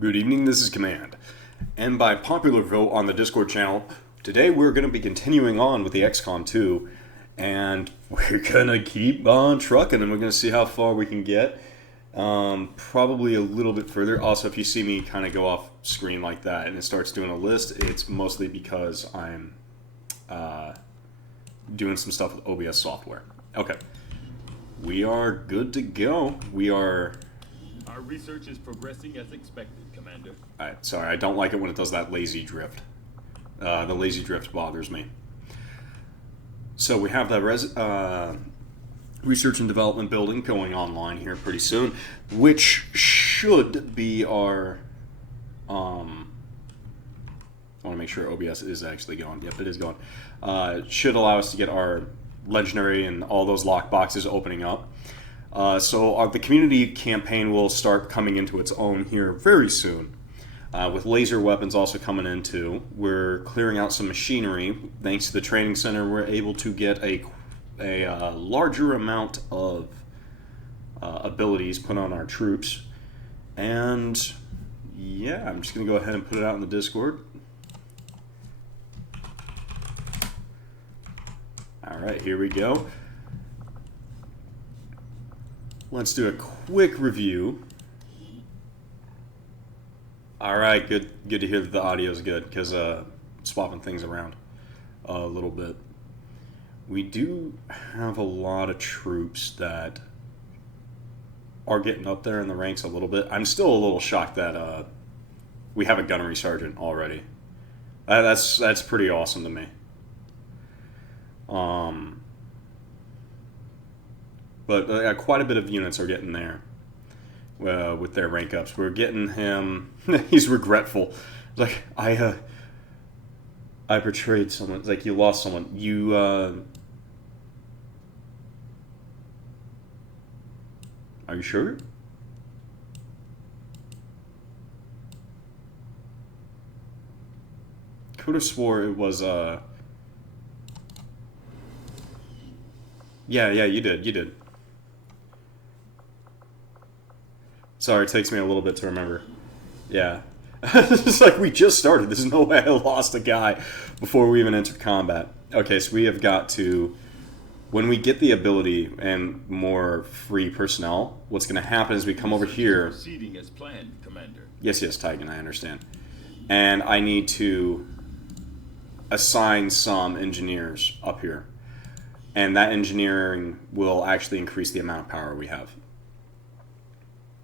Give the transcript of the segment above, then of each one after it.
Good evening, this is Command. And by popular vote on the Discord channel, today we're going to be continuing on with the XCom 2, and we're going to keep on trucking, and we're going to see how far we can get. Probably a little bit further. Also, if you see me kind of go off screen like that and it starts doing a list, it's mostly because I'm doing some stuff with OBS software. Okay. We are good to go. Our research is progressing as expected, Commander. Alright, sorry, I don't like it when it does that lazy drift. The lazy drift bothers me. So we have the research and development building going online here pretty soon, which should be our... I want to make sure OBS is actually going. Yep, it is going. Should allow us to get our legendary and all those lock boxes opening up. So the community campaign will start coming into its own here very soon. With laser weapons also coming in too. We're clearing out some machinery. Thanks to the training center, we're able to get a larger amount of abilities put on our troops. And yeah, I'm just going to go ahead and put it out in the Discord. Alright, here we go. Let's do a quick review. Alright, good to hear that the audio is good, because swapping things around a little bit. We do have a lot of troops that are getting up there in the ranks a little bit. I'm still a little shocked that we have a gunnery sergeant already. That's pretty awesome to me. But quite a bit of units are getting there with their rank ups. We're getting him. He's regretful. It's like I betrayed someone. It's like you lost someone. You are you sure? Could have swore it was Yeah, you did. Sorry, it takes me a little bit to remember. Yeah. It's like we just started. There's no way I lost a guy before we even entered combat. Okay, so we have got to... When we get the ability and more free personnel, what's going to happen is we come over here... Proceeding as planned, Commander. Yes, Tigan, I understand. And I need to assign some engineers up here. And that engineering will actually increase the amount of power we have.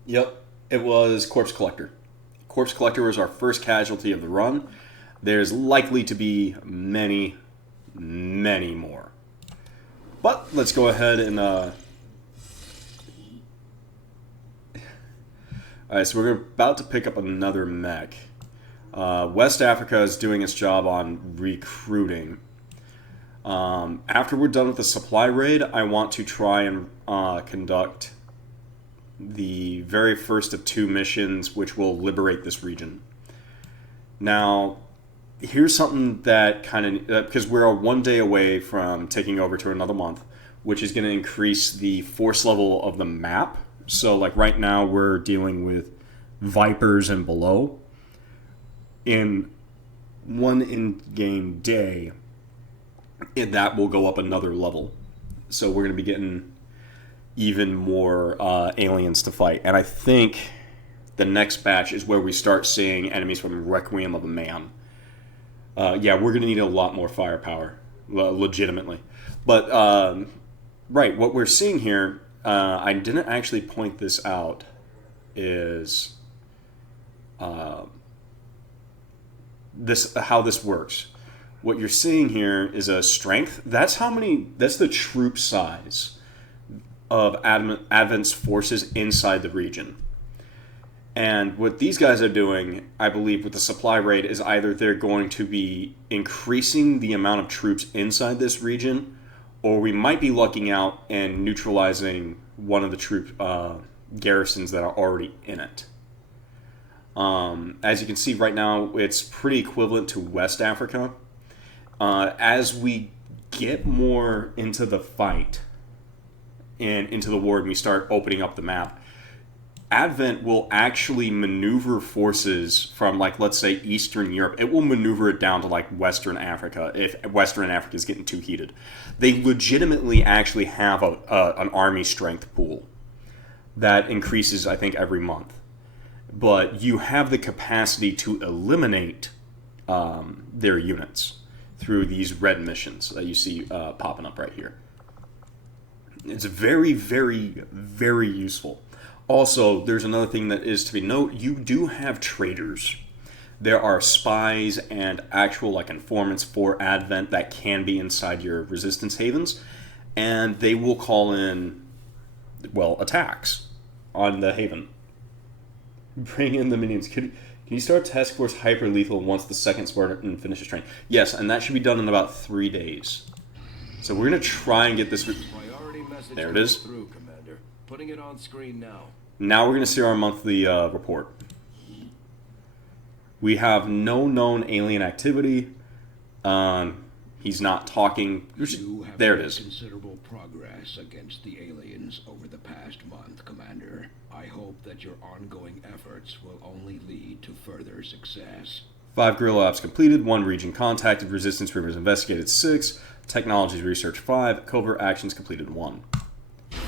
Yep, it was Corpse Collector. Corpse Collector was our first casualty of the run. There's likely to be many, many more. But let's go ahead and... Alright, so we're about to pick up another mech. West Africa is doing its job on recruiting. After we're done with the supply raid, I want to try and conduct the very first of 2 missions which will liberate this region. Now, here's something that kind of... because we're 1 day away from taking over to another month, which is going to increase the force level of the map. So, like, right now we're dealing with Vipers and below. In one in-game day, that will go up another level. So we're going to be getting even more aliens to fight. And I think the next batch is where we start seeing enemies from Requiem of a Man. Yeah, we're going to need a lot more firepower, legitimately. But, right, what we're seeing here, I didn't actually point this out, is how this works. What you're seeing here is a strength. That's the troop size of Advent's forces inside the region. And what these guys are doing, I believe, with the supply raid is either they're going to be increasing the amount of troops inside this region, or we might be lucking out and neutralizing one of the troop garrisons that are already in it. As you can see right now, it's pretty equivalent to West Africa. As we get more into the fight and into the war and we start opening up the map, Advent will actually maneuver forces from, like, let's say, Eastern Europe. It will maneuver it down to, like, Western Africa if Western Africa is getting too heated. They legitimately actually have an army strength pool that increases, I think, every month. But you have the capacity to eliminate their units through these red missions that you see popping up right here. It's very, very, very useful. Also, there's another thing that is to be noted. You do have traitors. There are spies and actual, like, informants for Advent that can be inside your resistance havens, and they will call in, well, attacks on the haven. Bring in the minions. Can you start Task Force Hyper Lethal once the second Spartan finishes training? Yes, and that should be done in about 3 days. So we're going to try and get this... There it is. Through, Commander. Putting it on screen now. Now we're going to see our monthly report. We have no known alien activity. He's not talking. There it is. Considerable progress against the aliens over the past month, Commander. I hope that your ongoing efforts will only lead to further success. 5 guerrilla ops completed. 1 region contacted. Resistance rumors investigated. 6. Technologies research 5. Covert actions completed 1. Our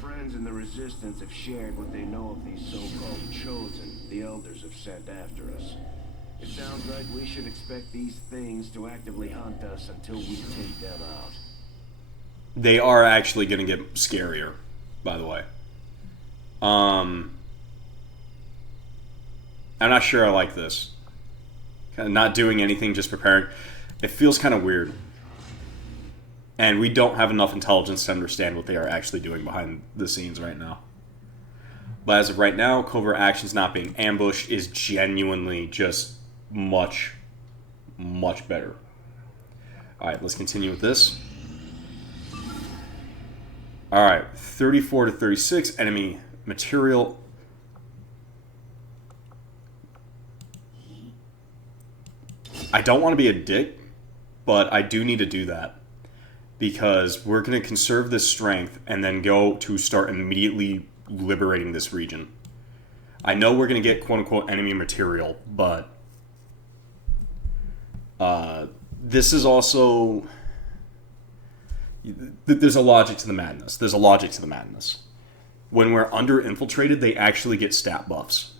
friends in the Resistance have shared what they know of these so-called Chosen the Elders have sent after us. It sounds like we should expect these things to actively hunt us until we take them out. They are actually going to get scarier, by the way. I'm not sure I like this. Kind of not doing anything, just preparing. It feels kind of weird. And we don't have enough intelligence to understand what they are actually doing behind the scenes right now. But as of right now, covert actions not being ambushed is genuinely just much, much better. Alright, let's continue with this. Alright, 34 to 36, enemy material. I don't want to be a dick, but I do need to do that. Because we're going to conserve this strength and then go to start immediately liberating this region. I know we're going to get quote-unquote enemy material, but this is also... There's a logic to the madness. There's a logic to the madness. When we're under-infiltrated, they actually get stat buffs.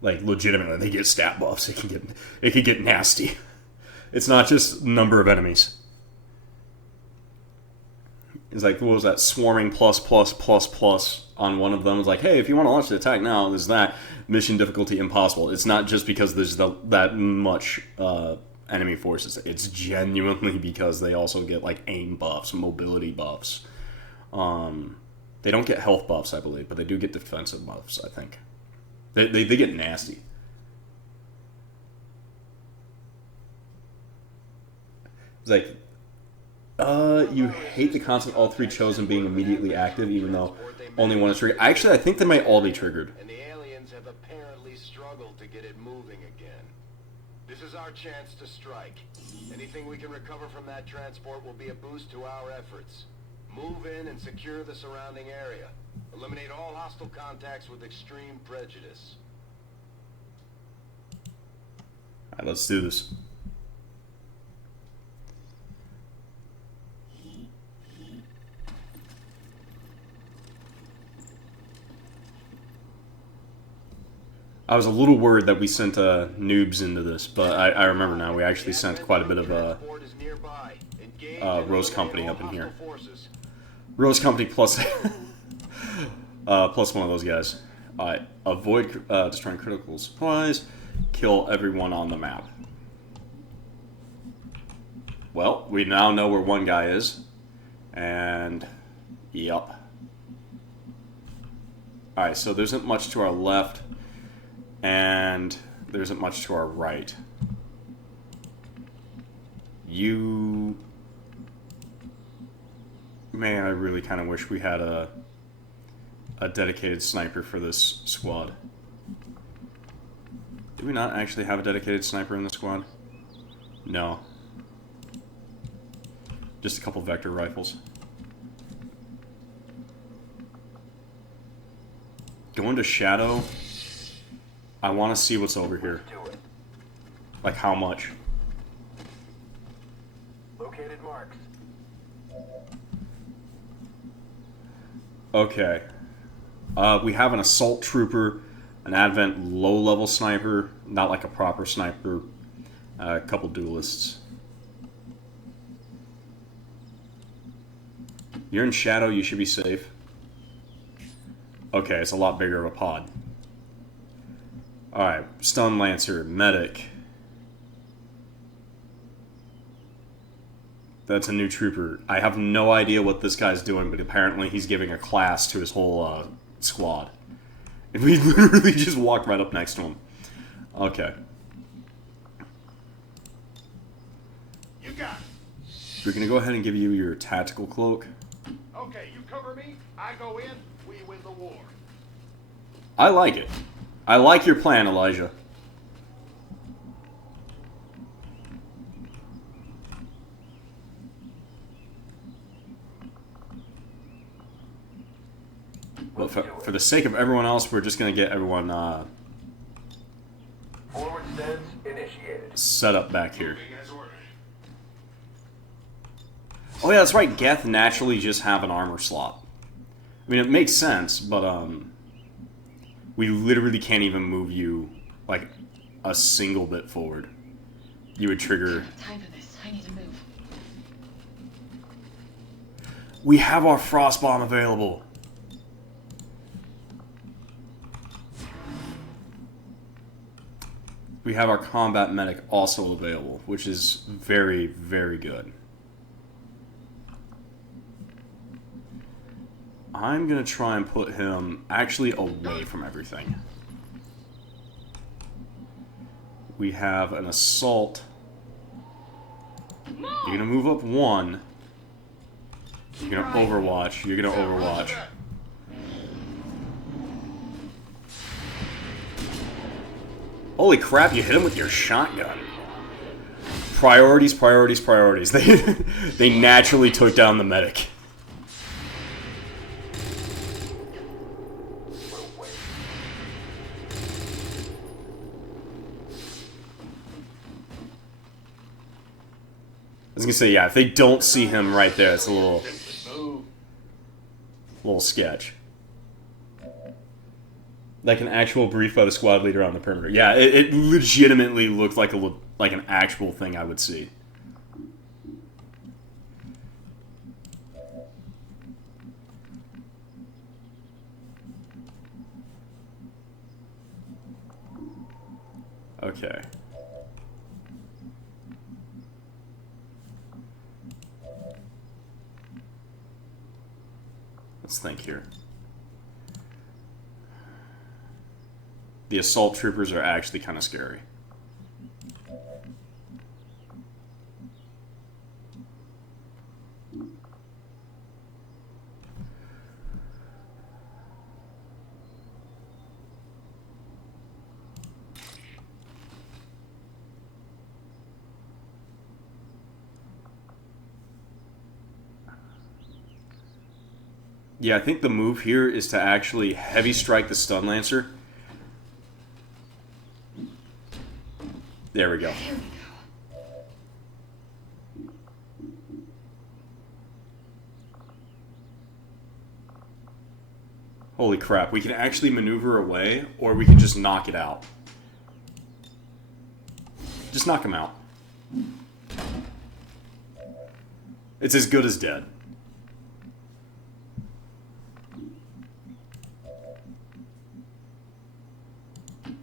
Like, legitimately, they get stat buffs. It can get nasty. It's not just number of enemies. It's like, what was that? Swarming plus on one of them. It's like, hey, if you want to launch the attack now, there's that. Mission difficulty impossible. It's not just because there's that much enemy forces. It's genuinely because they also get, like, aim buffs, mobility buffs. They don't get health buffs, I believe, but they do get defensive buffs, I think. They get nasty. It's like... you hate the concept of all 3 Chosen being immediately active, even though only 1 is triggered. Actually, I think they might all be triggered. And the aliens have apparently struggled to get it moving again. This is our chance to strike. Anything we can recover from that transport will be a boost to our efforts. Move in and secure the surrounding area. Eliminate all hostile contacts with extreme prejudice. Alright, let's do this. I was a little worried that we sent noobs into this, but I remember now we actually sent quite a bit of Rose Company up in here. Rose Company plus plus 1 of those guys. Avoid destroying critical supplies. Kill everyone on the map. Well, we now know where 1 guy is. And... yep. Alright, so there isn't much to our left. And there isn't much to our right. Man, I really kind of wish we had a dedicated sniper for this squad. Do we not actually have a dedicated sniper in the squad? No. Just a couple vector rifles. Going to Shadow. I want to see what's over here. Like how much. Located marks. Okay. We have an assault trooper, an advent low-level sniper, not like a proper sniper, a couple duelists. You're in Shadow, you should be safe. Okay, it's a lot bigger of a pod. Alright, Stun Lancer, Medic. That's a new trooper. I have no idea what this guy's doing, but apparently he's giving a class to his whole squad. And we literally just walked right up next to him. Okay. You got it. We're going to go ahead and give you your tactical cloak. Okay, you cover me, I go in, we win the war. I like it. I like your plan, Elijah. But for the sake of everyone else, we're just going to get everyone Forward stance initiated. set up back here. Oh yeah, that's right. Geth naturally just have an armor slot. I mean, it makes sense, but we literally can't even move you like a single bit forward. You would trigger. Time for this. I need to move. We have our frost bomb available. We have our combat medic also available, which is very, very good. I'm going to try and put him actually away from everything. We have an assault. You're going to move up one. You're going to overwatch. You're going to overwatch. Holy crap, you hit him with your shotgun. Priorities, priorities, priorities. They naturally took down the medic. I was gonna say, yeah, if they don't see him right there, it's a little sketch. Like an actual brief by the squad leader on the perimeter. Yeah, it legitimately looked like an actual thing I would see. Okay. Let's think here. The assault troopers are actually kind of scary. Yeah, I think the move here is to actually heavy strike the Stun Lancer. There we go. Here we go. Holy crap, we can actually maneuver away, or we can just knock it out. Just knock him out. It's as good as dead.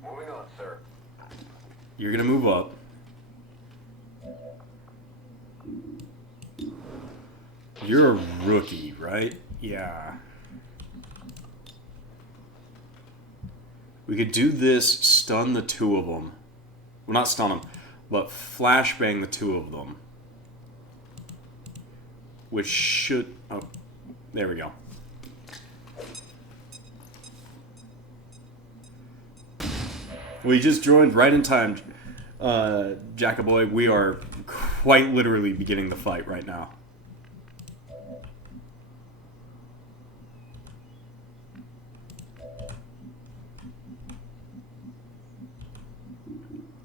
Moving on, sir. You're gonna move up. You're a rookie, right? Yeah. We could do this, stun the two of them. Well, not stun them, but flashbang the two of them. Which should... Oh, there we go. We just joined right in time, Jackaboy. We are quite literally beginning the fight right now.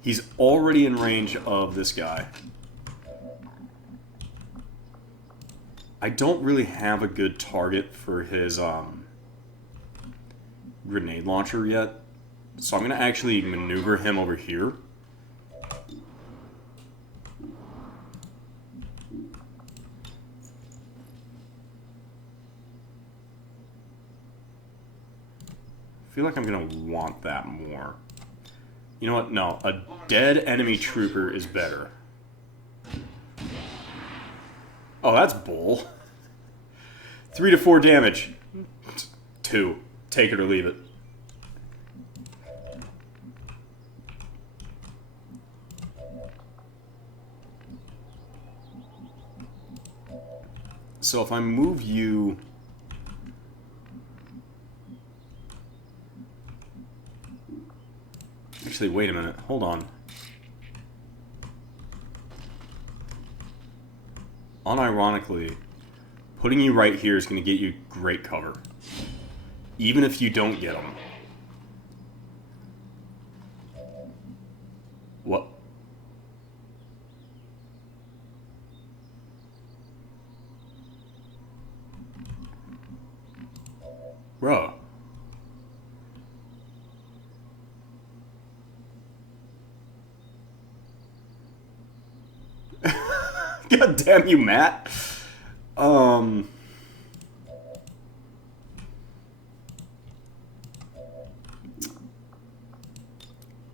He's already in range of this guy. I don't really have a good target for his grenade launcher yet. So I'm going to actually maneuver him over here. I feel like I'm going to want that more. You know what? No, a dead enemy trooper is better. Oh, that's bull. 3 to 4 damage. 2. Take it or leave it. So if I move you... Actually, wait a minute. Hold on. Unironically, putting you right here is going to get you great cover. Even if you don't get them. What? Bro. God damn you, Matt.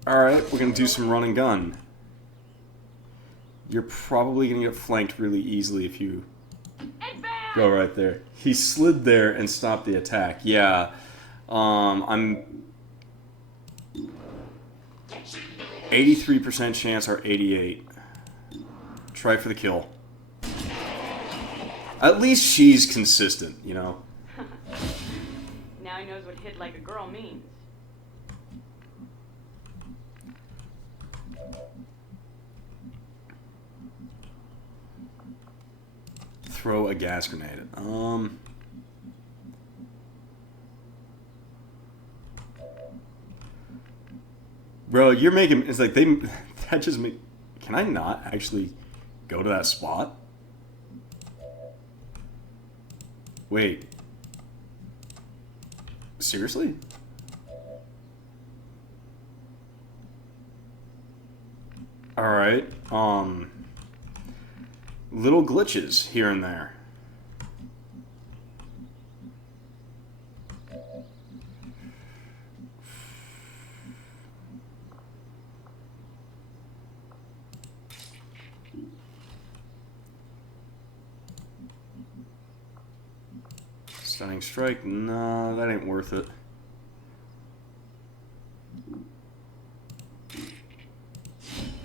Alright, we're gonna do some run and gun. You're probably gonna get flanked really easily if you go right there. He slid there and stopped the attack. Yeah. I'm 83% chance or 88. Try for the kill. At least she's consistent, you know? Now he knows what hit like a girl means. Throw a gas grenade. Bro, you're making... It's like they... That just make... Can I not actually go to that spot? Wait. Seriously? Alright, little glitches here and there. Stunning strike? No, that ain't worth it.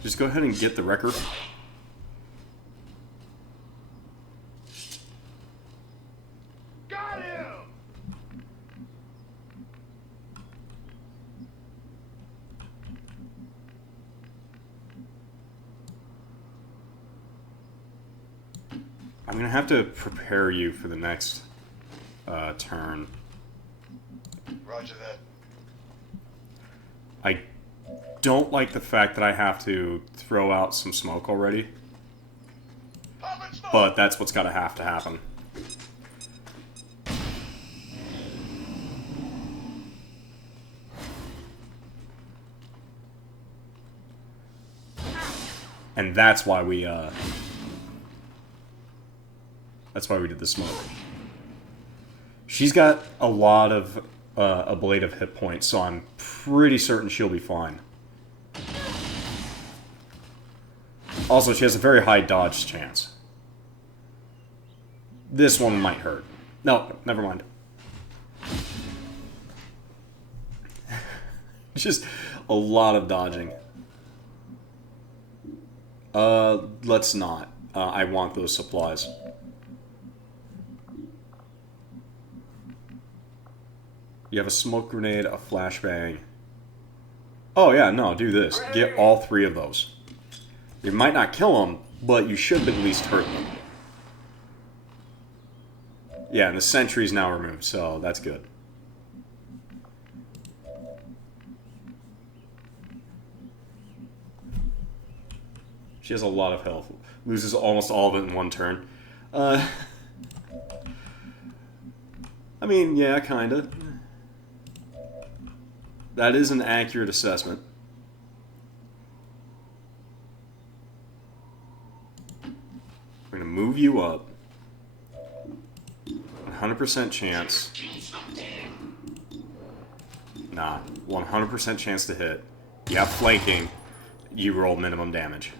Just go ahead and get the wrecker. Got him! I'm gonna have to prepare you for the next turn. Roger that. I don't like the fact that I have to throw out some smoke already, but that's what's gotta have to happen. And that's why we did the smoke. She's got a lot of ablative hit points, so I'm pretty certain she'll be fine. Also, she has a very high dodge chance. This one might hurt. No, never mind. Just a lot of dodging. Let's not. I want those supplies. You have a smoke grenade, a flashbang. Oh yeah, no, do this. Get all 3 of those. You might not kill them, but you should at least hurt them. Yeah, and the sentry's now removed, so that's good. She has a lot of health. Loses almost all of it in one turn. I mean, yeah, kinda. That is an accurate assessment. We're gonna move you up. 100% chance. Nah, 100% chance to hit. You have flanking. You roll minimum damage.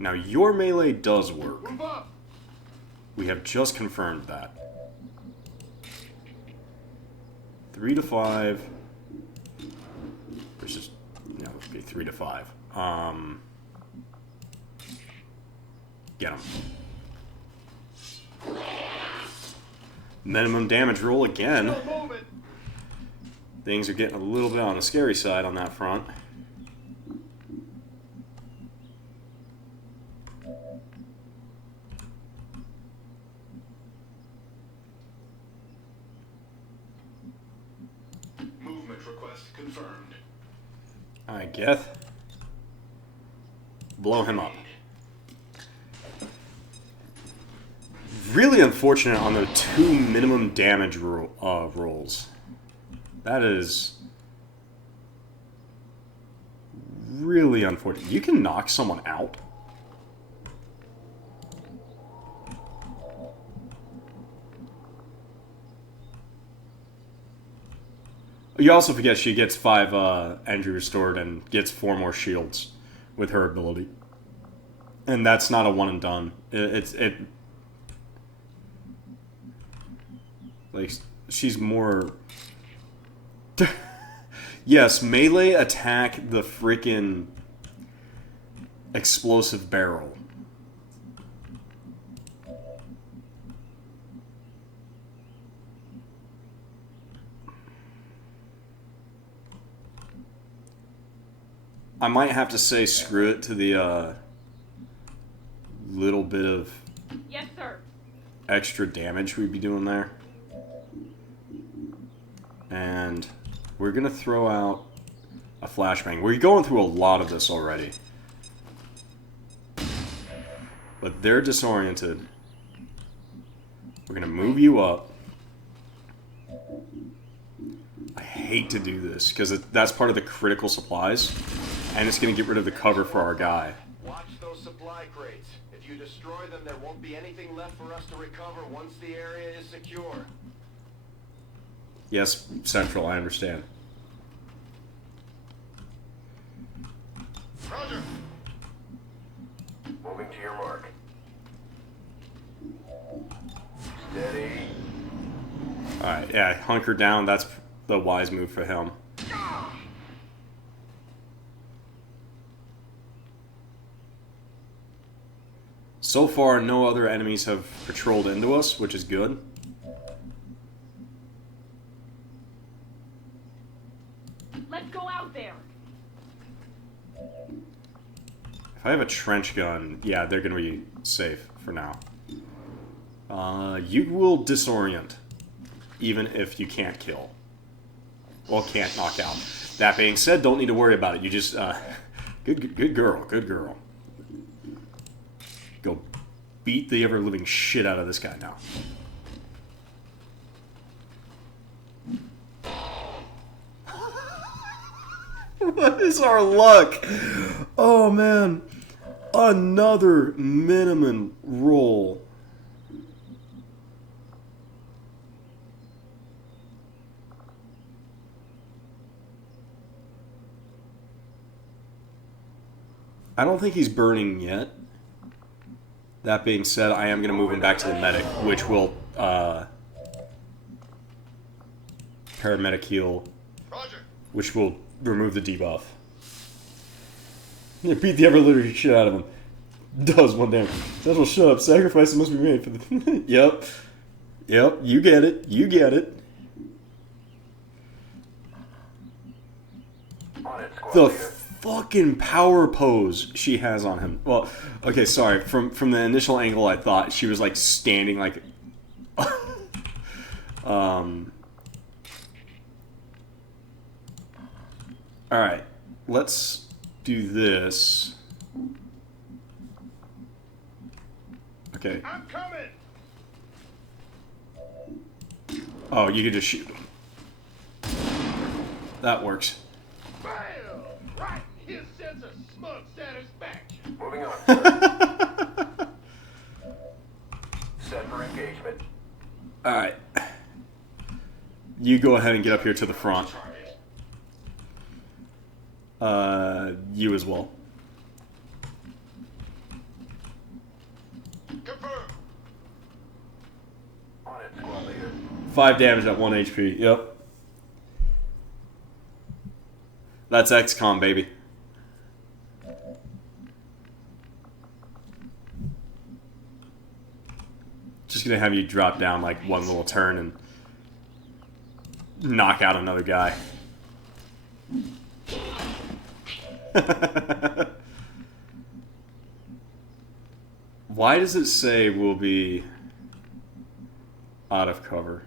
Now, your melee does work. Move up. We have just confirmed that. 3 to 5 versus, no, okay, 3 to 5. Get him. Minimum damage roll again. Still moving. Things are getting a little bit on the scary side on that front. Movement request confirmed. Alright, Geth. Blow him up. Really unfortunate on the 2 minimum damage rolls. That is really unfortunate. You can knock someone out. You also forget she gets 5 energy restored and gets 4 more shields with her ability. And that's not a one and done. Like, she's more... Yes, melee attack the freaking explosive barrel. I might have to say screw it to the little bit of Yes, sir. extra damage we'd be doing there. And we're going to throw out a flashbang. We're going through a lot of this already. But they're disoriented. We're going to move you up. I hate to do this, because that's part of the critical supplies. And it's going to get rid of the cover for our guy. Watch those supply crates. If you destroy them, there won't be anything left for us to recover once the area is secure. Yes, Central, I understand. Roger. Moving to your mark. Steady. Alright, yeah, hunker down. That's the wise move for him. So far, no other enemies have patrolled into us, which is good. Let's go out there. If I have a trench gun, yeah, they're going to be safe for now. You will disorient, even if you can't kill. Well, can't knock out. That being said, don't need to worry about it. You just, good girl, good girl. Go beat the ever-living shit out of this guy now. What is our luck? Oh, man. Another minimum roll. I don't think he's burning yet. That being said, I am going to move him back to the medic, which will paramedic heal, Roger. which will remove the debuff. Yeah, beat the ever-living shit out of him. Does 1 damage. Central, shut up. Sacrifices must be made for the... Yep. Yep, you get it. You get it. On it, squad The leader. fucking power pose she has on him. Well, okay, sorry. From the initial angle, I thought she was like standing like. All right, let's do this. Okay. I'm coming. Oh, you could just shoot him. That works. Bam! Right in his sense of smug satisfaction. Moving on, sir. Set for engagement. All right. You go ahead and get up here to the front. You as well. Confirm. On it, squad leader. 5 damage at 1 HP. Yep. That's XCom, baby. Just gonna have you drop down like one little turn and knock out another guy. Why does it say we'll be out of cover?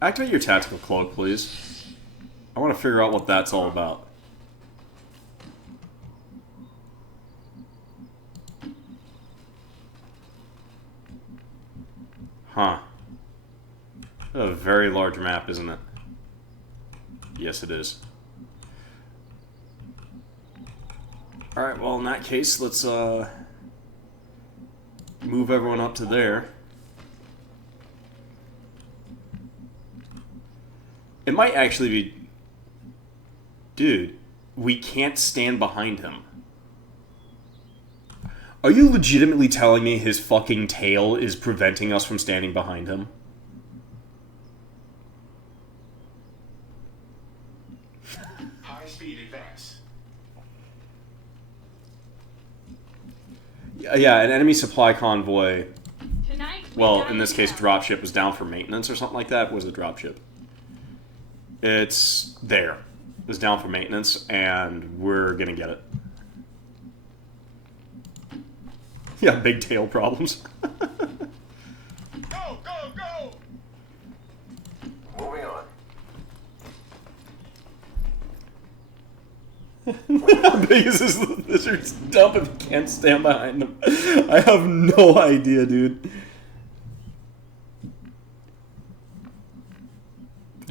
Activate your tactical cloak, please. I want to figure out what that's all about. Huh. A very large map, isn't it? Yes, it is. Alright, well, in that case, let's move everyone up to there. It might actually be... Dude, we can't stand behind him. Are you legitimately telling me his fucking tail is preventing us from standing behind him? High-speed advance. Yeah, an enemy supply convoy, Tonight, well, in this case, dropship was down for maintenance or something like that. Was a dropship. It's there. It's down for maintenance, and we're gonna get it. Yeah, big tail problems. Go, go, go! Moving on. How big is this lizard's dump if you can't stand behind them? I have no idea, dude.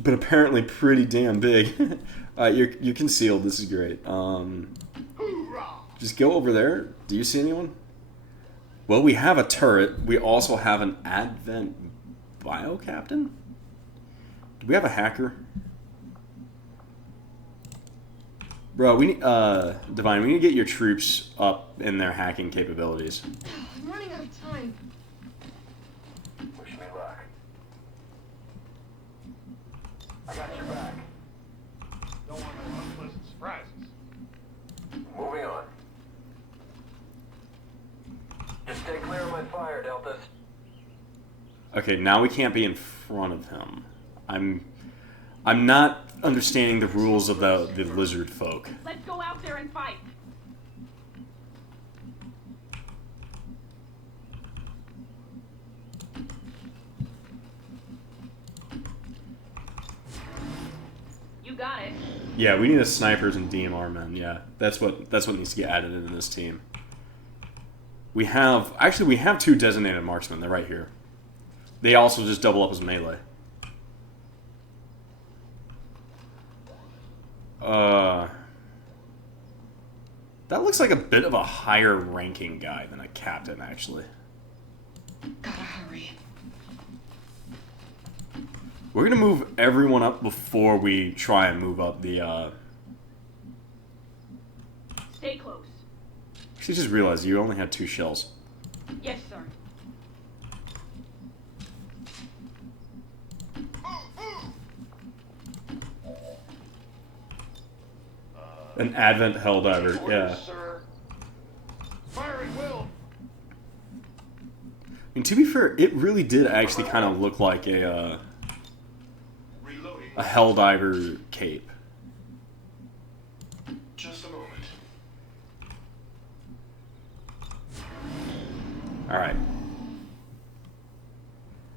But apparently pretty damn big. You're concealed. This is great. Just go over there. Do you see anyone? Well, we have a turret. We also have an Advent Bio Captain. Do we have a hacker? Bro, we need, Divine, we need to get your troops up in their hacking capabilities. I'm running out of time. Wish me luck. I got your back. Don't want no unpleasant surprises. Moving on. Just stay clear of my fire, Deltas. Okay, now we can't be in front of him. I'm not understanding the rules of the lizard folk. Let's go out there and fight. You got it. Yeah, we need a snipers and DMR men. Yeah, that's what needs to get added into this team. We have 2 designated marksmen. They're right here. They also just double up as melee. That looks like a bit of a higher ranking guy than a captain, actually. Gotta hurry. We're gonna move everyone up before we try and move up the, Stay close. Actually, just realized you only had 2 shells. Yes, sir. An Advent Helldiver, yeah. Sir. Fire at will. And to be fair, it really did actually kind of look like a Reloading. Helldiver cape. Just a moment. All right.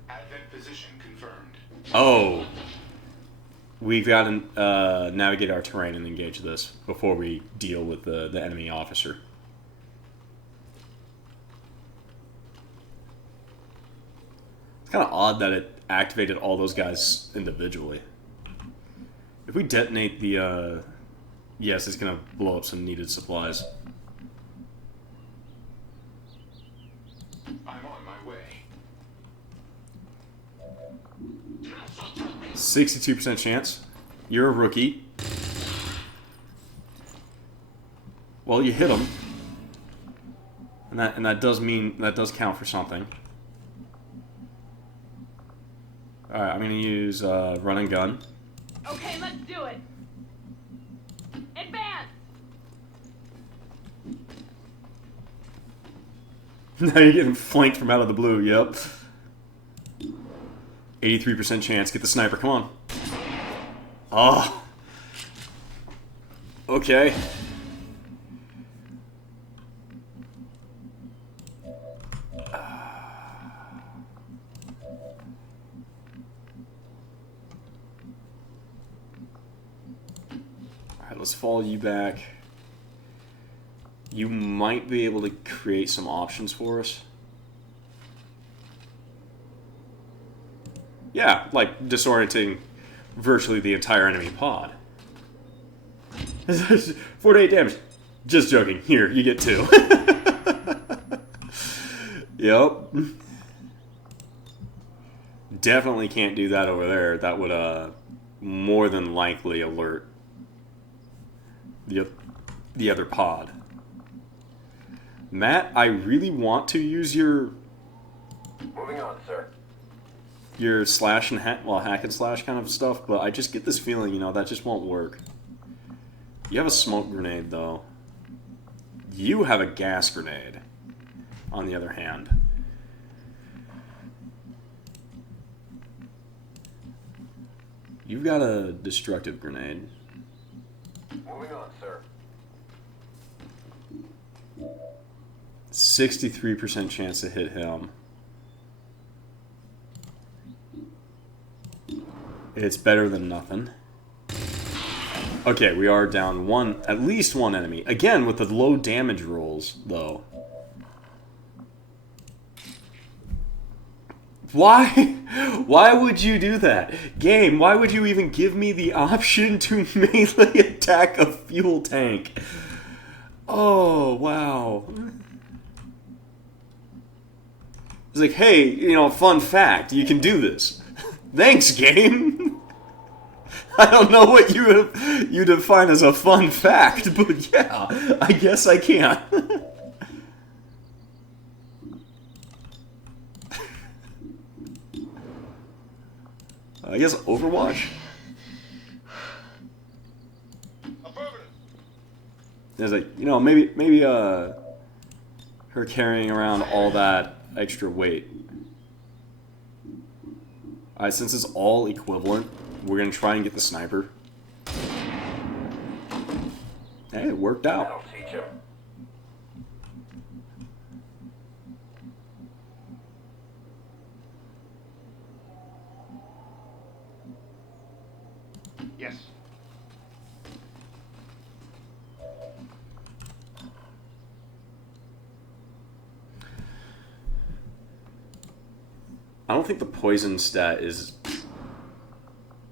Advent position confirmed. Oh. We've got to navigate our terrain and engage this before we deal with the enemy officer. It's kind of odd that it activated all those guys individually. If we detonate the... yes, it's going to blow up some needed supplies. I'm on my way. 62% chance. You're a rookie. Well, you hit him. And that does mean... that does count for something. Alright, I'm going to use run and gun. Okay, let's do it. Advance! Now you're getting flanked from out of the blue, yep. 83% chance. Get the sniper, come on. Oh. Okay. Alright, let's follow you back. You might be able to create some options for us. Yeah, like disorienting virtually the entire enemy pod. 48 damage. Just joking. Here, you get 2. Yep. Definitely can't do that over there. That would more than likely alert the other pod. Matt, I really want to use your Moving on, sir. slash and hack, well, hack and slash kind of stuff, but I just get this feeling, you know, that just won't work. You have a smoke grenade, though. You have a gas grenade, on the other hand. You've got a destructive grenade. Moving on, sir. 63% chance to hit him. It's better than nothing. Okay, we are down at least one enemy. Again, with the low damage rolls, though. Why? Why would you do that? Game, why would you even give me the option to melee attack a fuel tank? Oh, wow. It's like, hey, you know, fun fact, you can do this. Thanks, game. I don't know what you define as a fun fact, but yeah, I guess I can. I guess Overwatch. Affirmative. There's like, you know, maybe her carrying around all that extra weight. Alright, since it's all equivalent, we're gonna try and get the sniper. Hey, it worked out. That'll teach him. Yes. I don't think the poison stat is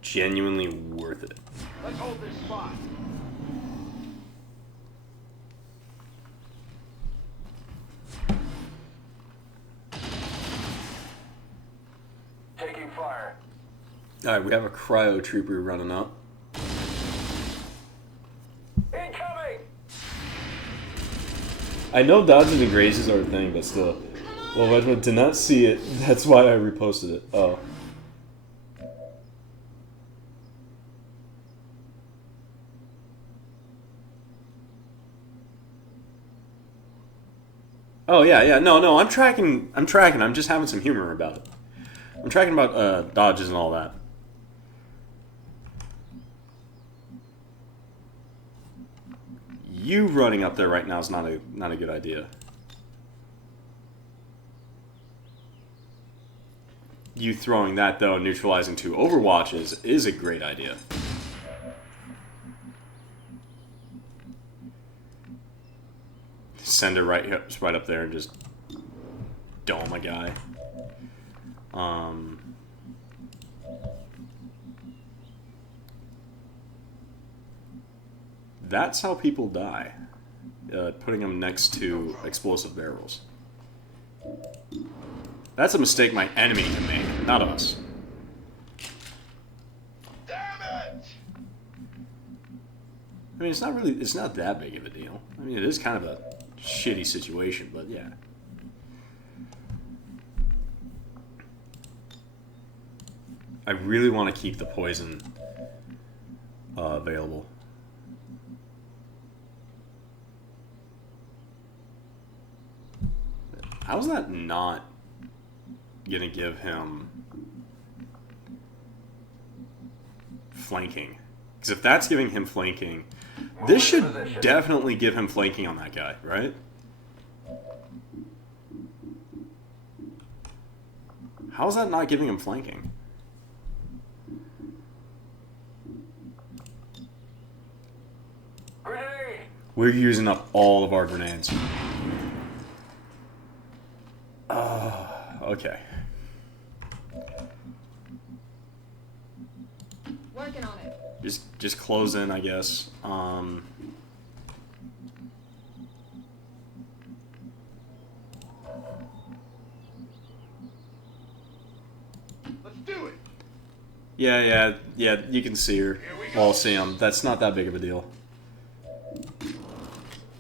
genuinely worth it. Let's hold this spot. Taking fire. Alright, we have a cryo trooper running up. Incoming! I know dodges and grazes are a thing, but still. Well, I did not see it. That's why I reposted it. Oh. Oh, yeah. No, I'm tracking. I'm just having some humor about it. I'm tracking about dodges and all that. You running up there right now is not a good idea. You throwing that, though, and neutralizing 2 Overwatches is a great idea. Send her right up there and just dome a guy. That's how people die. Putting them next to explosive barrels. That's a mistake my enemy can make, not us. Damn it! I mean, it's not that big of a deal. I mean, it is kind of a shitty situation, but yeah. I really want to keep the poison available. How's that not gonna give him flanking? Because if that's giving him flanking, this should definitely give him flanking on that guy, right? How's that not giving him flanking? Grenade! We're using up all of our grenades. Okay. Working on it. Just close in, I guess. Let's do it. Yeah, you can see her. Well, see him. That's not that big of a deal.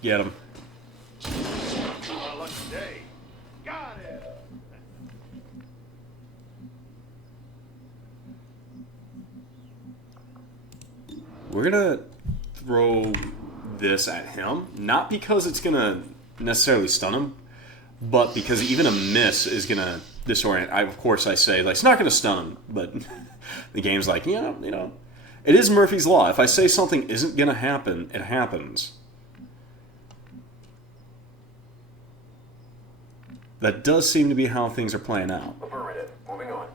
Get him. A lucky day. Got it. We're gonna throw this at him, not because it's gonna necessarily stun him, but because even a miss is gonna disorient. Of course, I say like it's not gonna stun him, but the game's like, you know, it is Murphy's Law. If I say something isn't gonna happen, it happens. That does seem to be how things are playing out. Affirmative. Moving on.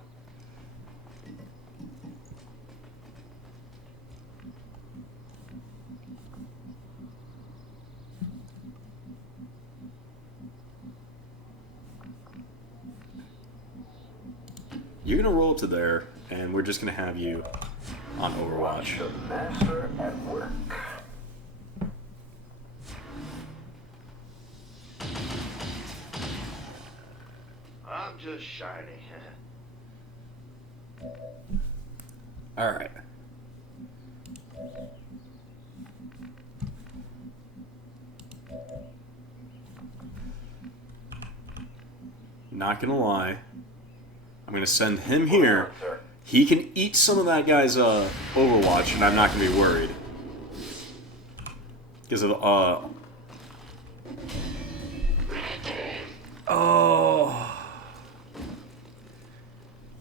You're gonna roll up to there, and we're just gonna have you on Overwatch. The master at work. I'm just shiny. All right. Not gonna lie. I'm gonna send him here. Sir. He can eat some of that guy's Overwatch, and I'm not gonna be worried. Because of oh.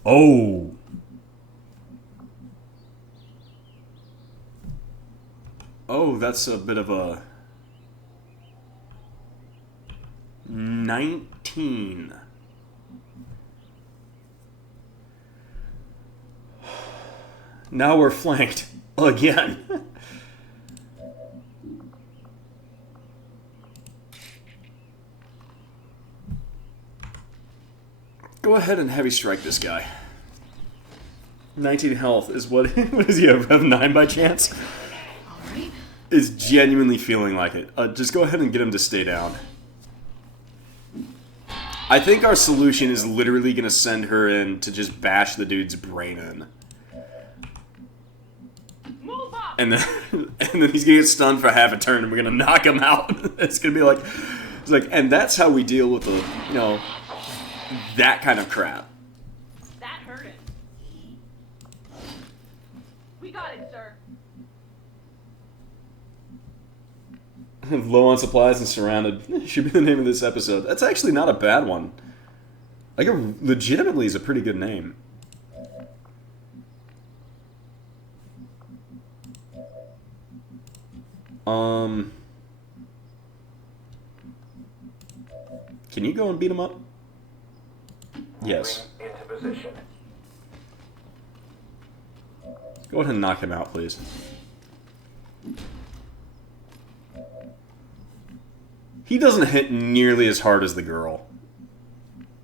Oh. Oh, that's a bit of a 19. Now we're flanked again. Go ahead and heavy strike this guy. 19 health is what? What does he have? Have 9 by chance? Alright. Is genuinely feeling like it. Just go ahead and get him to stay down. I think our solution is literally going to send her in to just bash the dude's brain in. Move up! And then, and then he's going to get stunned for half a turn and we're going to knock him out. It's going to be like, it's like, and that's how we deal with the, you know, that kind of crap. That hurt it. We got it, sir. Low on supplies and surrounded should be the name of this episode. That's actually not a bad one. Like, it legitimately is a pretty good name. Can you go and beat him up? Yes. Moving into position. Go ahead and knock him out, please. He doesn't hit nearly as hard as the girl.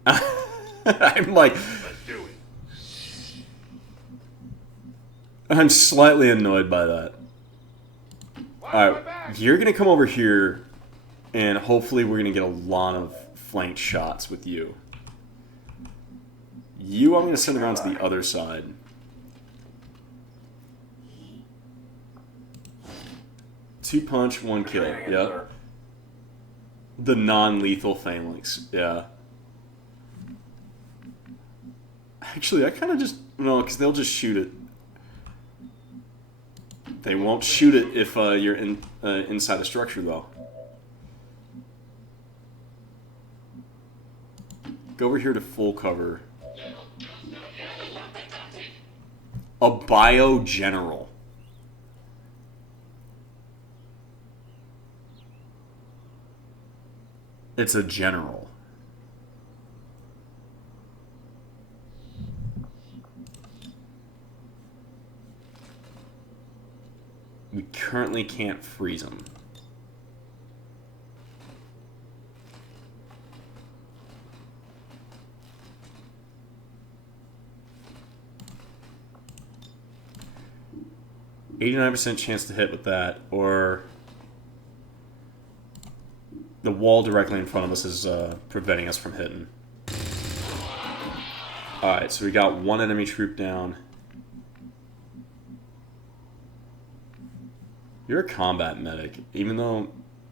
I'm like... Let's do it. I'm slightly annoyed by that. Alright, you're gonna come over here, and hopefully we're gonna get a lot of flanked shots with you. You, I'm gonna send around to the other side. Two punch, one kill. Training, Yep. sir. The non-lethal phalanx. Yeah. Actually, I kind of just... No, because they'll just shoot it. They won't shoot it if you're inside a structure, though. Go over here to full cover. A bio general. It's a general. We currently can't freeze him. %89% chance to hit with that, or the wall directly in front of us is preventing us from hitting. Alright, so we got one enemy troop down. You're a combat medic. Even though,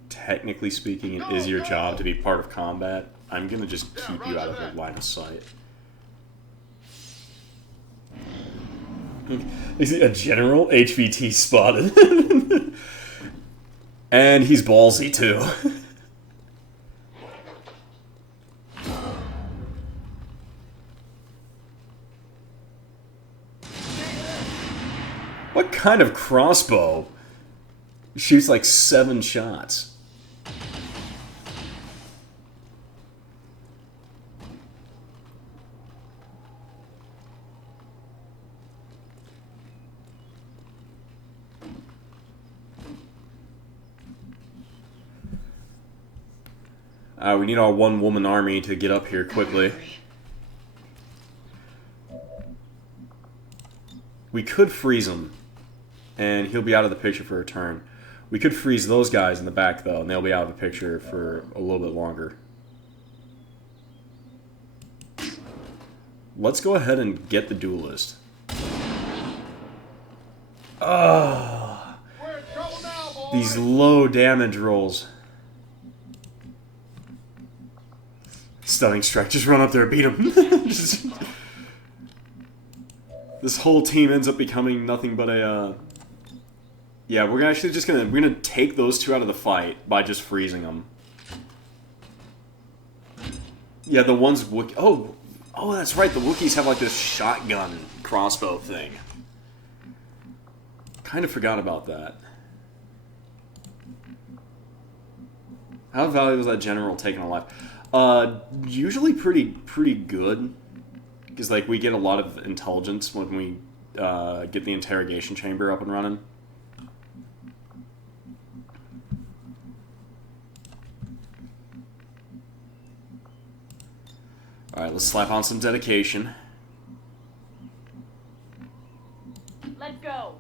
technically speaking, it is your job to be part of combat, I'm gonna just keep you out of the line of sight. Is he a general? HVT spotted. And he's ballsy, too. What kind of crossbow shoots like 7 shots? We need our one-woman army to get up here quickly. We could freeze him, and he'll be out of the picture for a turn. We could freeze those guys in the back, though, and they'll be out of the picture for a little bit longer. Let's go ahead and get the duelist. Oh, We're in trouble now, boys. these low damage rolls. Stunning strike. Just run up there and beat him. This whole team ends up becoming nothing but a... Yeah, we're actually just gonna... We're gonna take those two out of the fight by just freezing them. Yeah, the ones... Oh, that's right. The Wookiees have like this shotgun crossbow thing. Kind of forgot about that. How valuable is that general taken alive? Usually pretty good, because like we get a lot of intelligence when we get the interrogation chamber up and running. All right, let's slap on some dedication. Let's go.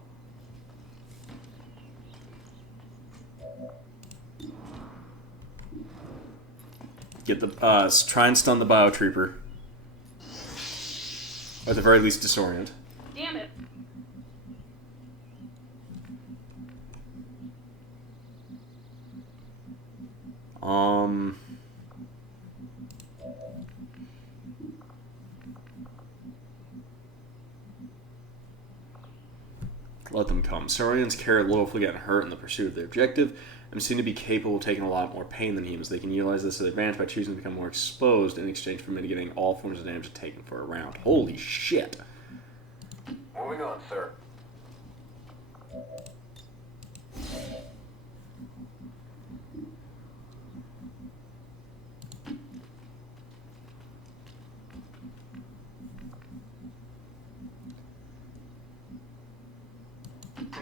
Get the try and stun the biotrooper. Or at the very least, disorient. Damn it. Let them come. Saurians care little if we get hurt in the pursuit of their objective, and seem to be capable of taking a lot more pain than humans. They can utilize this as an advantage by choosing to become more exposed in exchange for mitigating all forms of damage taken for a round. Holy shit. Moving on, sir.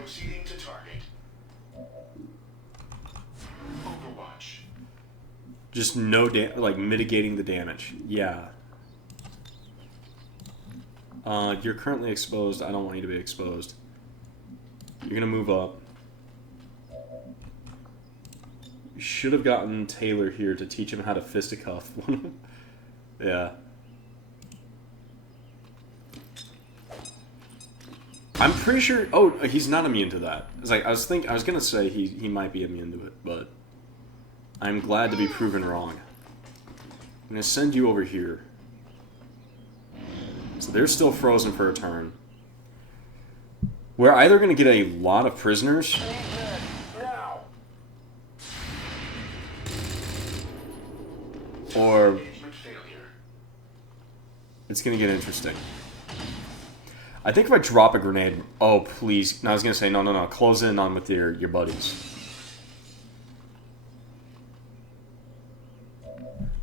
Proceeding to target. Overwatch. Just no like mitigating the damage. Yeah. You're currently exposed. I don't want you to be exposed. You're gonna move up. You should have gotten Taylor here to teach him how to fisticuff one of them. Yeah. I'm pretty sure. Oh, he's not immune to that. It's like I was gonna say he might be immune to it, but I'm glad to be proven wrong. I'm gonna send you over here. So they're still frozen for a turn. We're either gonna get a lot of prisoners. Now. Or Engagement failure. it's gonna get interesting. I think if I drop a grenade... Oh, please. No, I was gonna say, no. Close in on with your buddies.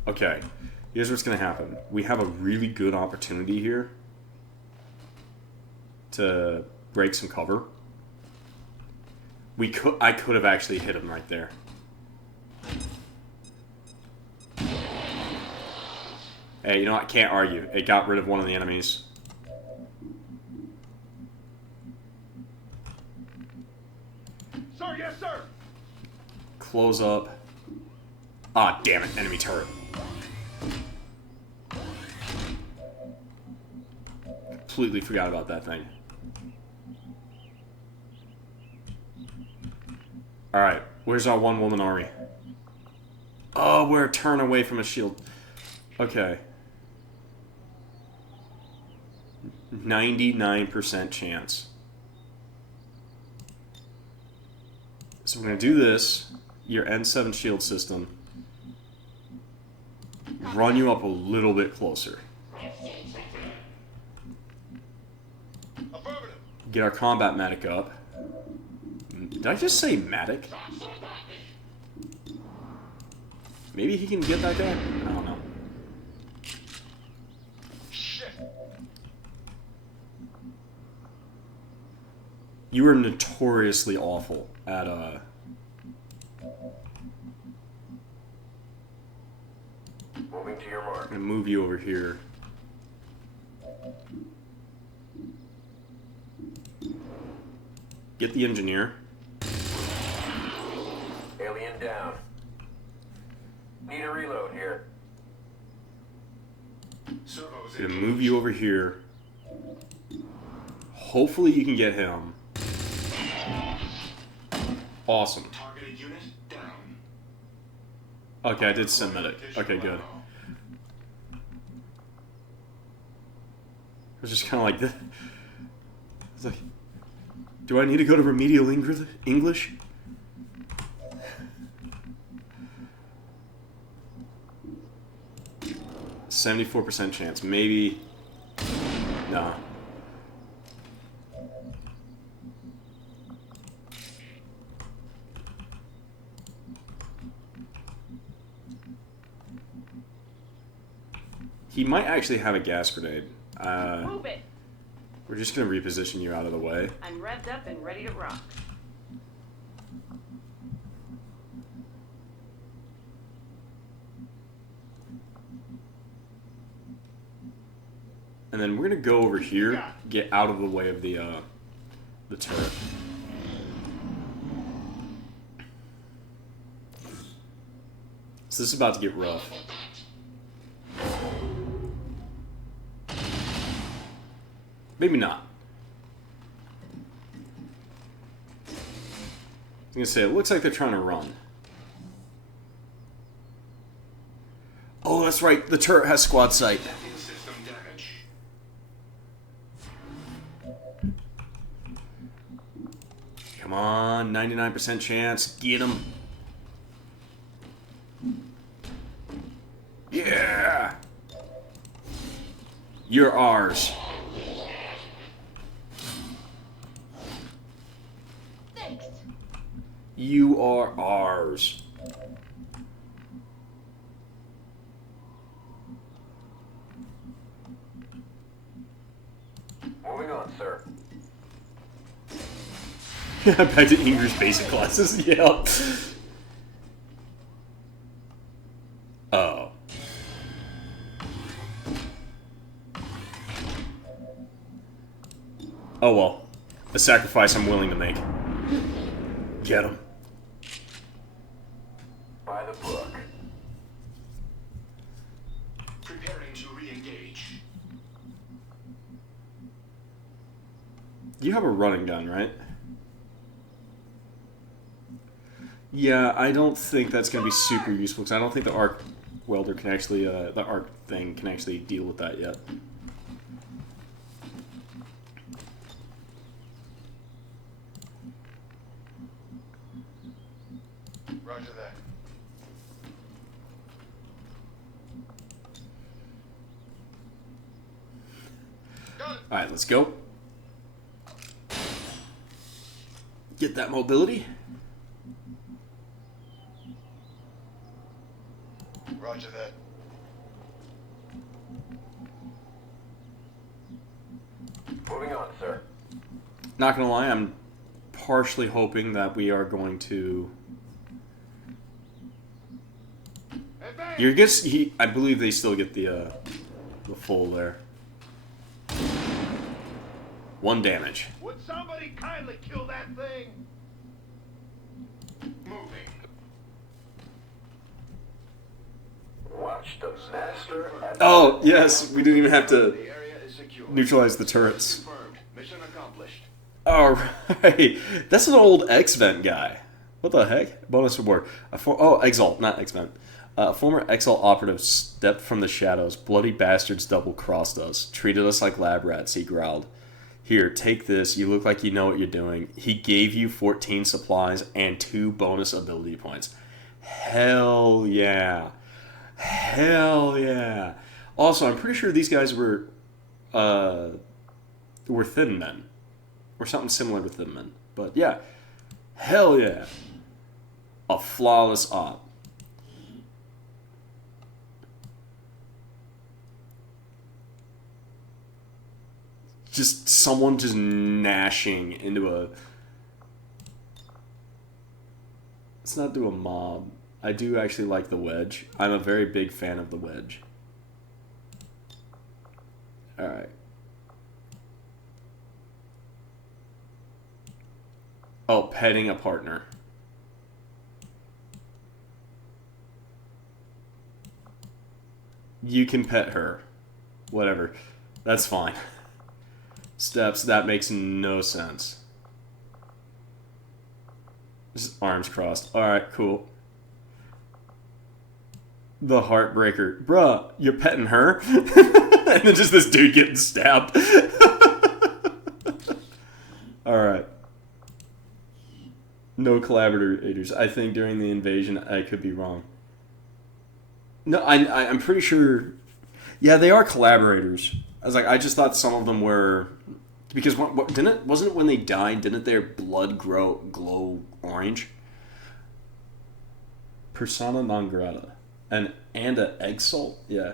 Okay. Here's what's gonna happen. We have a really good opportunity here to break some cover. I could have actually hit him right there. Hey, you know what? I can't argue. It got rid of one of the enemies. Sir, yes, sir. Close up. Ah, damn it. Enemy turret. Completely forgot about that thing. Alright, where's our one-woman army? Oh, we're a turn away from a shield. Okay. 99% chance. So we're going to do this. Your N7 shield system. Run you up a little bit closer. Affirmative. Get our combat medic up. Did I just say medic? Maybe he can get that guy? I don't know. Shit. You were notoriously awful at, Moving to your mark. I'm gonna move you over here. Get the engineer. Alien down. Need a reload here. Servos I'm gonna move you over here. Hopefully you can get him. Awesome. Targeted unit down. Okay, I did send medic. Okay, good. It was just kind of like this. It's like, do I need to go to remedial English? %74% chance. Maybe. Nah. He might actually have a gas grenade. Move it. We're just going to reposition you out of the way. I'm revved up and ready to rock. And then we're going to go over here, get out of the way of the turret. So this is about to get rough. Maybe not. I was going to say, it looks like they're trying to run. Oh, that's right. The turret has squad sight. System damage. Come on, 99% chance. Get him. Yeah! You're ours. Thanks. You are ours. Moving on, sir. Back to English basic classes. Yep. Oh. Oh well. A sacrifice I'm willing to make. Get him. By the book. Preparing to re-engage. You have a running gun, right? Yeah, I don't think that's going to be super useful, because I don't think the arc welder can actually, the arc thing can actually deal with that yet. Roger that. Alright, let's go. Get that mobility. Roger that. Moving on, sir. Not gonna lie, I'm partially hoping that we are going to... Advance! You're just, I believe they still get the full there. 1 damage. Would somebody kindly kill that thing? Moving. Watch the master and Oh, yes, we didn't even have to The area is secure. neutralize the turrets. Confirmed. Mission accomplished. Alright, that's an old X-Vent guy. What the heck? Bonus reward. Oh, Exalt, not X-Vent. A former Exalt operative stepped from the shadows. Bloody bastards double-crossed us. Treated us like lab rats, he growled. Here, take this. You look like you know what you're doing. He gave you 14 supplies and 2 bonus ability points. Hell yeah. Hell yeah. Also, I'm pretty sure these guys were Thin Men. Or something similar to Thin Men. But yeah. Hell yeah. A flawless op. Just someone just gnashing into a... Let's not do a mob. I do actually like the wedge. I'm a very big fan of the wedge. Alright. Oh, petting a partner. You can pet her. Whatever. That's fine. Steps, that makes no sense. Just arms crossed. Alright, cool. The Heartbreaker. Bruh, you're petting her? And then just this dude getting stabbed. Alright. No collaborators. I think during the invasion, I could be wrong. No, I'm pretty sure... Yeah, they are collaborators. I just thought some of them were... Because wasn't it when they died, didn't their blood glow orange? Persona non grata. And a Exalt? Yeah.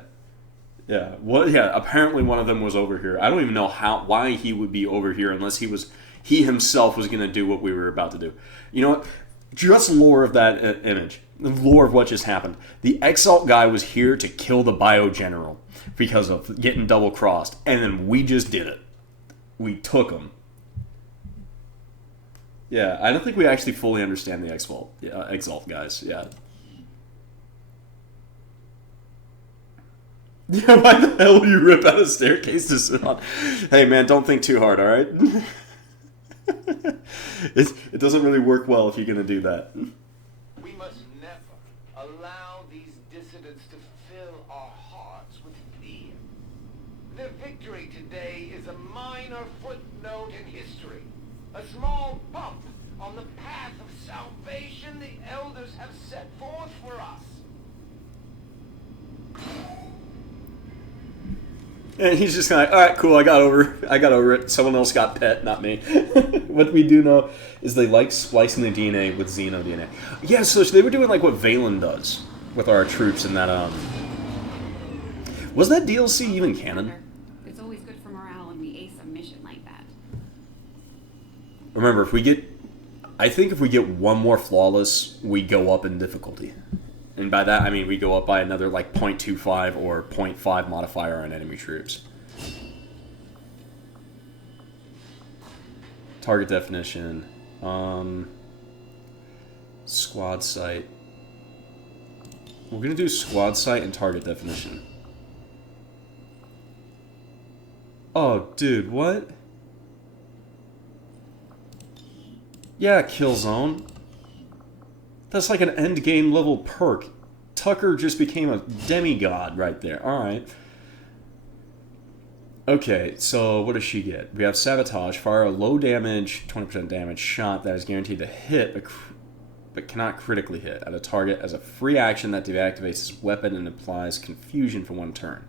Yeah. Yeah, apparently one of them was over here. I don't even know why he would be over here unless he himself was going to do what we were about to do. You know what? Just lore of that image. The lore of what just happened. The Exalt guy was here to kill the Bio General because of getting double-crossed. And then we just did it. We took him. Yeah, I don't think we actually fully understand the Exalt guys. Yeah. Yeah, why the hell would you rip out a staircase to sit on? Hey, man, don't think too hard, alright? It doesn't really work well if you're going to do that. We must never allow these dissidents to fill our hearts with fear. Their victory today is a minor footnote in history. A small bump on the path of salvation the elders have set forth for us. And he's just kind of like, all right, cool, I got over it. Someone else got pet, not me. What we do know is they like splicing the DNA with Xeno DNA. Yeah, so they were doing like what Valen does with our troops in that, Was that DLC even canon? It's always good for morale when we ace a mission like that. Remember, if we get I think if we get one more flawless, we go up in difficulty. And by that, I mean we go up by another, like, 0.25 or 0.5 modifier on enemy troops. Target definition. Squad sight. We're going to do squad sight and target definition. Oh, dude, what? Yeah, kill zone. That's like an end game level perk. Tucker just became a demigod right there. Alright. Okay, so what does she get? We have Sabotage. Fire a low damage, 20% damage shot that is guaranteed to hit, but cannot critically hit at a target as a free action that deactivates his weapon and applies confusion for 1 turn.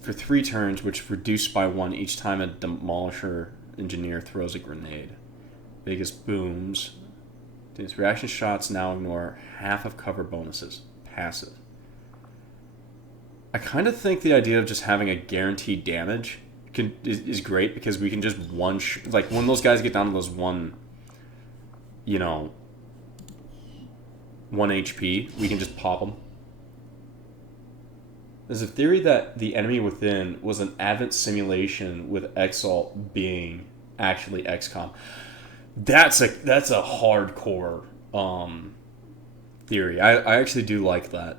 For 3 turns, which reduced by 1 each time a Demolisher Engineer throws a grenade. Biggest booms. These reaction shots now ignore half of cover bonuses. Passive. I kind of think the idea of just having a guaranteed damage is great, because we can just like when those guys get down to those 1 HP, we can just pop them. There's a theory that the enemy within was an Advent simulation with Exalt being actually XCom. That's a hardcore theory. I actually do like that,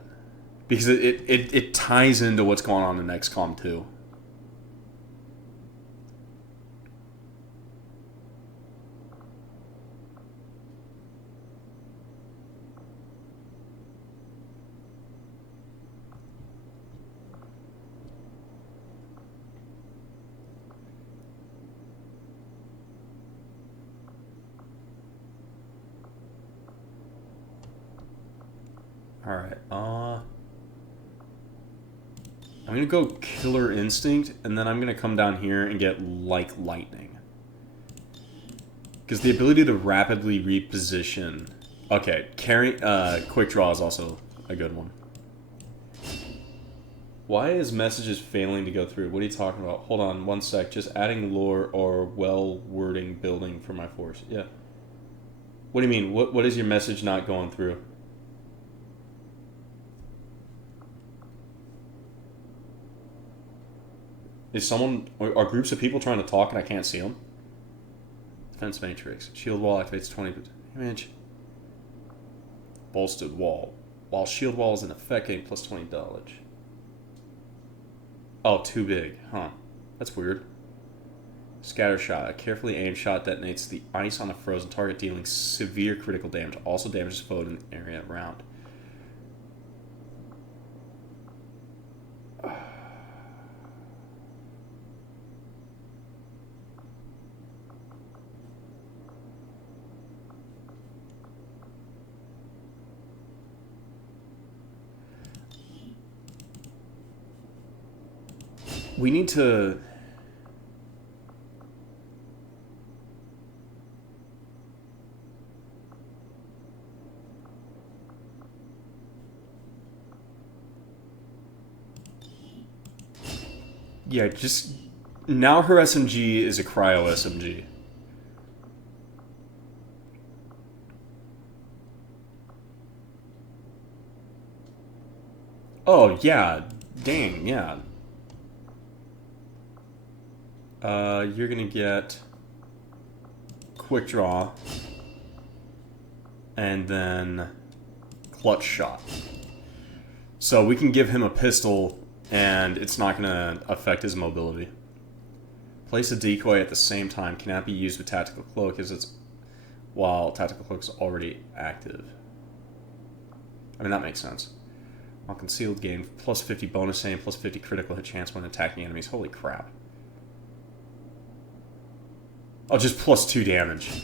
because it ties into what's going on in XCOM 2. Alright, I'm gonna go Killer Instinct, and then I'm gonna come down here and get Like Lightning. Because the ability to rapidly reposition... Okay, Quick Draw is also a good one. Why is messages failing to go through? What are you talking about? Hold on, 1 sec. Just adding lore or well-wording building for my force. Yeah. What do you mean? What is your message not going through? Are groups of people trying to talk and I can't see them? Defense Matrix. Shield wall activates 20 damage. Bolstered wall. While shield wall is in effect, getting plus 20 dodge. Oh, too big. Huh. That's weird. Scatter shot. A carefully aimed shot detonates the ice on a frozen target, dealing severe critical damage. Also damages foe in the area around. We need to... Yeah, just... Now her SMG is a cryo SMG. Oh, yeah. Dang, yeah. You're gonna get Quick Draw and then Clutch Shot. So we can give him a pistol and it's not gonna affect his mobility. Place a decoy at the same time cannot be used with Tactical Cloak while Tactical Cloak is already active. I mean, that makes sense. While concealed, gain plus 50 bonus aim, plus 50 critical hit chance when attacking enemies. Holy crap. Oh, just plus 2 damage.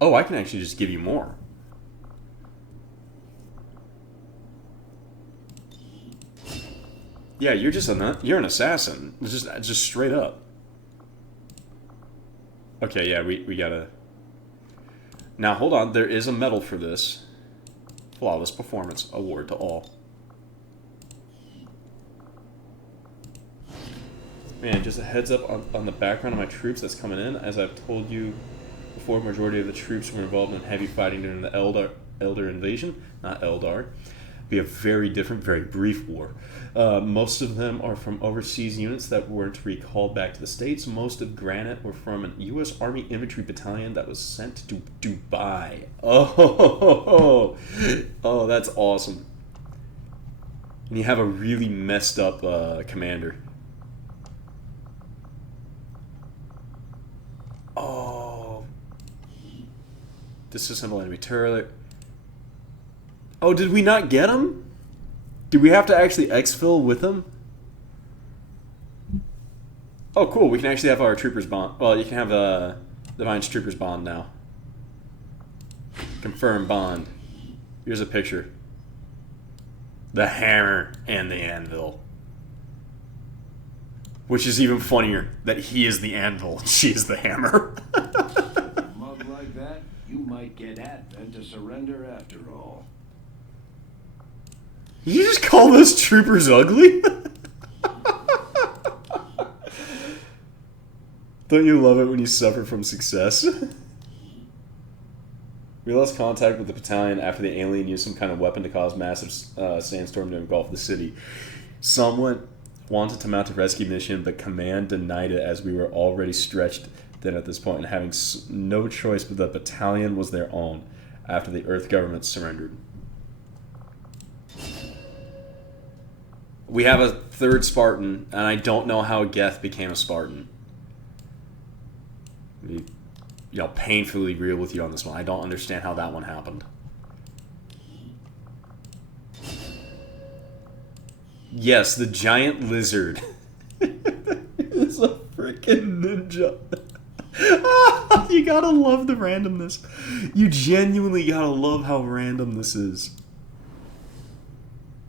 Oh, I can actually just give you more. Yeah, you're an assassin. It's just straight up. Okay, yeah, we gotta... Now, hold on. There is a medal for this. Flawless Performance Award to all. Man, just a heads up on the background of my troops that's coming in. As I've told you before, majority of the troops were involved in heavy fighting during the Elder invasion, not Eldar. Be a very different, very brief war. Most of them are from overseas units that weren't recalled back to the States. Most of Granite were from a U.S. Army infantry battalion that was sent to Dubai. Oh, that's awesome. And you have a really messed up commander. Oh. Disassemble enemy turret. Oh, did we not get him? Did we have to actually exfil with him? Oh, cool. We can actually have our troopers bond. Well, you can have the Divine's troopers bond now. Confirm bond. Here's a picture. The hammer and the anvil. Which is even funnier that he is the anvil and she is the hammer. Mug like that, you might get Advent to surrender after all. You just call those troopers ugly? Don't you love it when you suffer from success? We lost contact with the battalion after the alien used some kind of weapon to cause massive sandstorm to engulf the city. Someone wanted to mount a rescue mission, but command denied it as we were already stretched thin at this point and having no choice but the battalion was their own after the Earth government surrendered. We have a third Spartan, and I don't know how Geth became a Spartan. Be, painfully real with you on this one. I don't understand how that one happened. Yes, the giant lizard. It's a freaking ninja. You gotta love the randomness. You genuinely gotta love how random this is.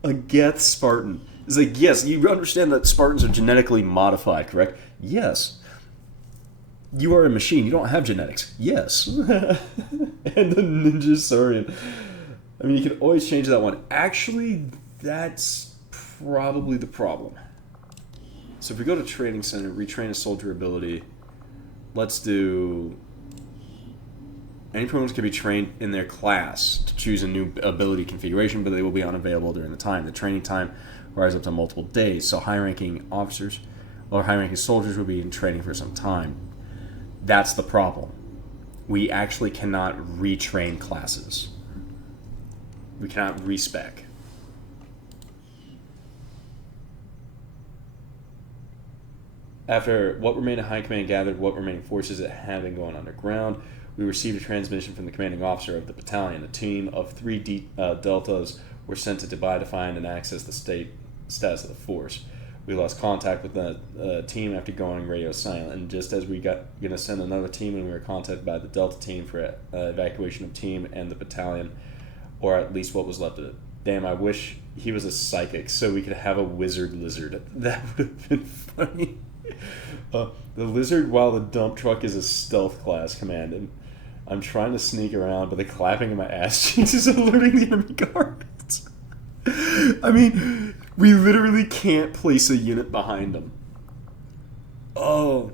A Geth Spartan. It's like, yes, you understand that Spartans are genetically modified, correct? Yes. You are a machine. You don't have genetics. Yes. And the Ninja Saurian. I mean, you can always change that one. Actually, that's probably the problem. So if we go to Training Center, retrain a soldier ability, let's do... Any programs can be trained in their class to choose a new ability configuration, but they will be unavailable during the time. The training time rise up to multiple days, so high-ranking officers or high-ranking soldiers will be in training for some time. That's the problem. We actually cannot retrain classes. We cannot respec. After what remaining high command gathered what remaining forces it had been going underground, we received a transmission from the commanding officer of the battalion. A team of 3 Deltas were sent to Dubai to find and access the status of the force. We lost contact with the team after going radio silent, and just as we got going to send another team, and we were contacted by the Delta team for evacuation of team and the battalion, or at least what was left of it. Damn, I wish he was a psychic so we could have a wizard lizard. That would have been funny. The lizard, while the dump truck is a stealth class command, and I'm trying to sneak around, but the clapping in my ass cheeks is alerting the enemy guards. I mean, we literally can't place a unit behind them. Oh.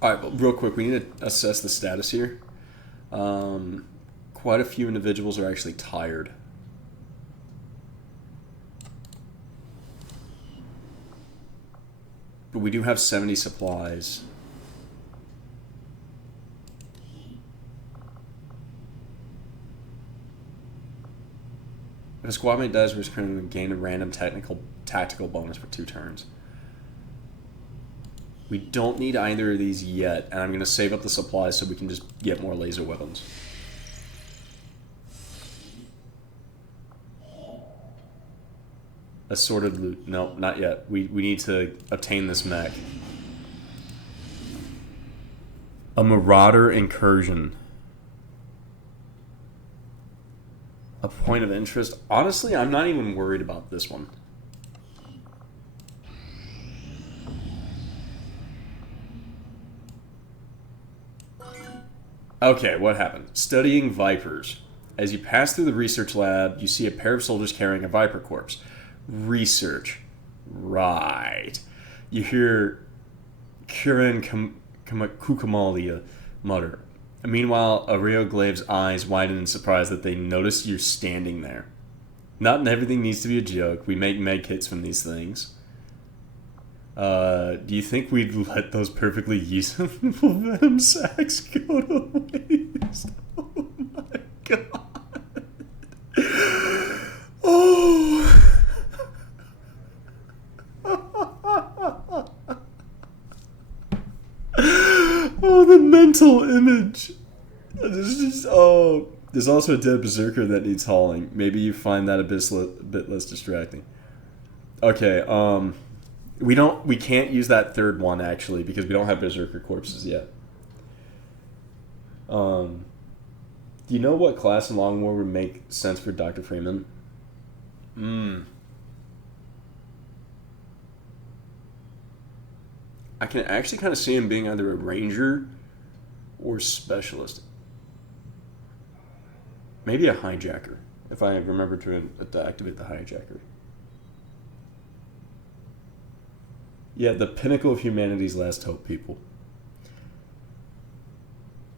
Alright, well, real quick, we need to assess the status here. Quite a few individuals are actually tired. But we do have 70 supplies. If a squad mate dies, we're going to gain a random tactical bonus for 2 turns. We don't need either of these yet, and I'm going to save up the supplies so we can just get more laser weapons. Assorted loot. No, not yet. We need to obtain this mech. A Marauder Incursion. A point of interest. Honestly, I'm not even worried about this one. Okay, what happened? Studying Vipers. As you pass through the research lab, you see a pair of soldiers carrying a Viper corpse. Research. Right. You hear Kieran Kukamalia mutter. Meanwhile, Aureo Glave's eyes widen in surprise that they notice you're standing there. Not everything needs to be a joke. We make med kits from these things. Do you think we'd let those perfectly useful venom sacs go to waste? Oh my god. Oh. Oh, the mental image. There's also a dead berserker that needs hauling. Maybe you find that a bit less distracting. Okay, we can't use that third one actually because we don't have berserker corpses yet. Do you know what class in Long War would make sense for Dr. Freeman? I can actually kind of see him being either a ranger or specialist. Maybe a hijacker, if I remember to activate the hijacker. Yeah, the pinnacle of humanity's last hope, people.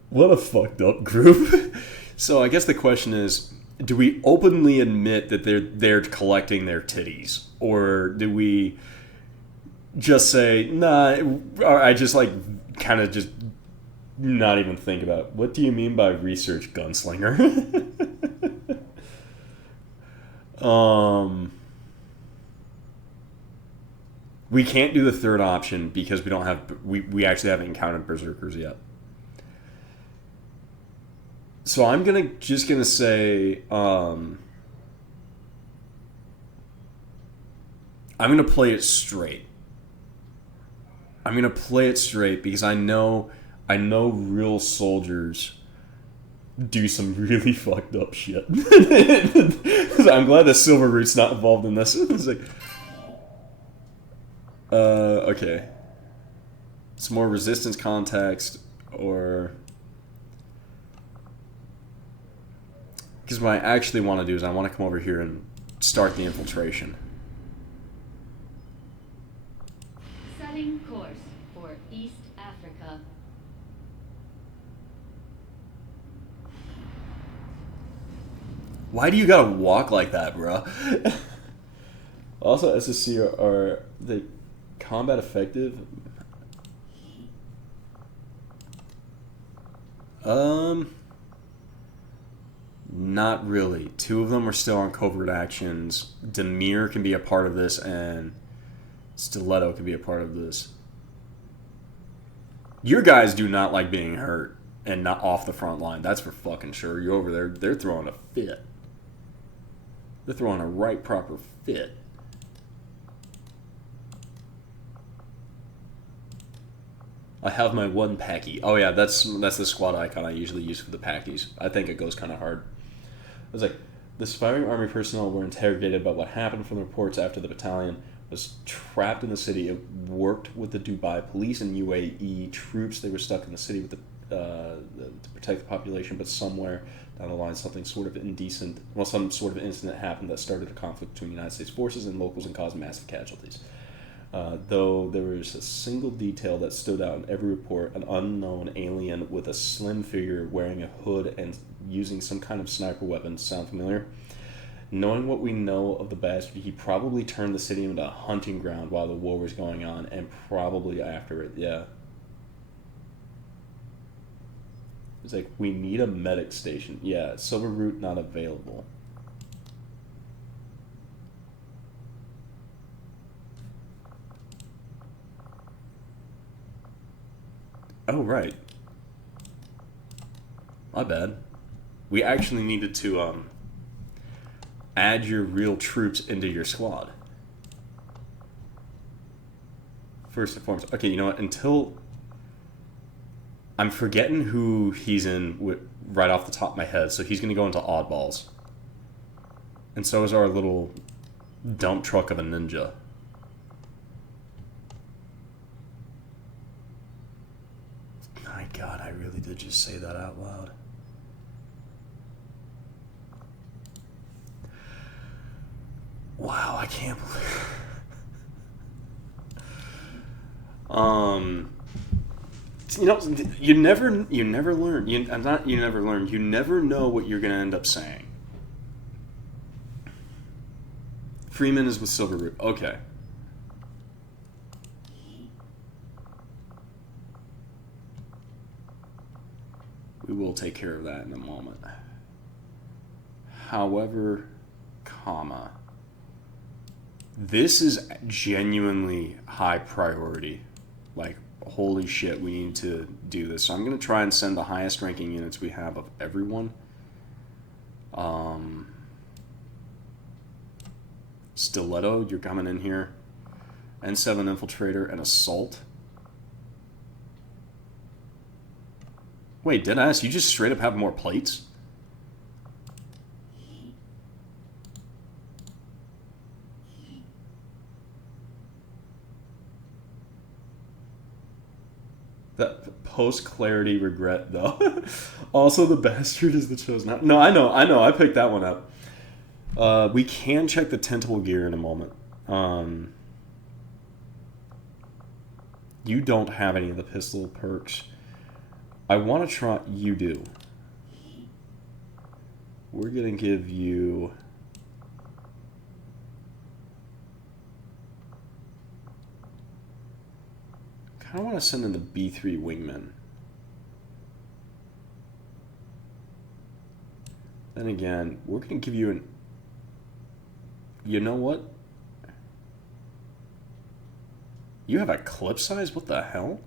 What a fucked up group. So I guess the question is, do we openly admit that they're collecting their titties? Or do we just say, nah, or I just like kind of just not even think about it. What do you mean by research gunslinger? We can't do the third option because we don't have we actually haven't encountered berserkers yet. So I'm just gonna say I'm gonna play it straight. I'm gonna play it straight because I know real soldiers do some really fucked up shit. I'm glad that Silver Root's not involved in this. It's like, okay. Some more resistance context, or because what I actually want to do is I want to come over here and start the infiltration. Setting course for East Africa. Why do you gotta walk like that, bro? Also, SSC are they combat effective? Not really. 2 of them are still on covert actions. Demir can be a part of this, and Stiletto can be a part of this. Your guys do not like being hurt and not off the front line. That's for fucking sure. You're over there, they're throwing a fit. They're throwing a right proper fit. I have my one packy. Oh yeah, that's the squad icon I usually use for the packies. I think it goes kind of hard. It's like, the surviving army personnel were interrogated about what happened from the reports after the battalion was trapped in the city. It worked with the Dubai police and UAE troops. They were stuck in the city with to protect the population, but somewhere down the line some sort of incident happened that started a conflict between United States forces and locals and caused massive casualties. Though there was a single detail that stood out in every report: an unknown alien with a slim figure wearing a hood and using some kind of sniper weapon. Sound familiar? Knowing what we know of the bastard, he probably turned the city into a hunting ground while the war was going on, and probably after it, yeah. It's like, we need a medic station. Yeah, Silver Root not available. Oh, right. My bad. We actually needed to add your real troops into your squad. First and foremost. Okay, you know what? Until... I'm forgetting who he's in right off the top of my head, so he's going to go into oddballs. And so is our little dump truck of a ninja. My God, I really did just say that out loud. Wow, I can't believe... You know, you never learn. You never learn. You never know what you're gonna end up saying. Freeman is with Silverroot. Okay. We will take care of that in a moment. However, comma. This is genuinely high priority. Like, holy shit, we need to do this. So I'm going to try and send the highest ranking units we have of everyone. Stiletto, you're coming in here. N7 Infiltrator and Assault. Wait, deadass, you just straight up have more plates? That post-clarity regret, though. Also, the bastard is the chosen. No, I know. I picked that one up. We can check the tentable gear in a moment. You don't have any of the pistol perks. I want to try... You do. We're going to give you... I want to send in the B3 wingman. Then again, we're going to give you an... You know what? You have a clip size? What the hell?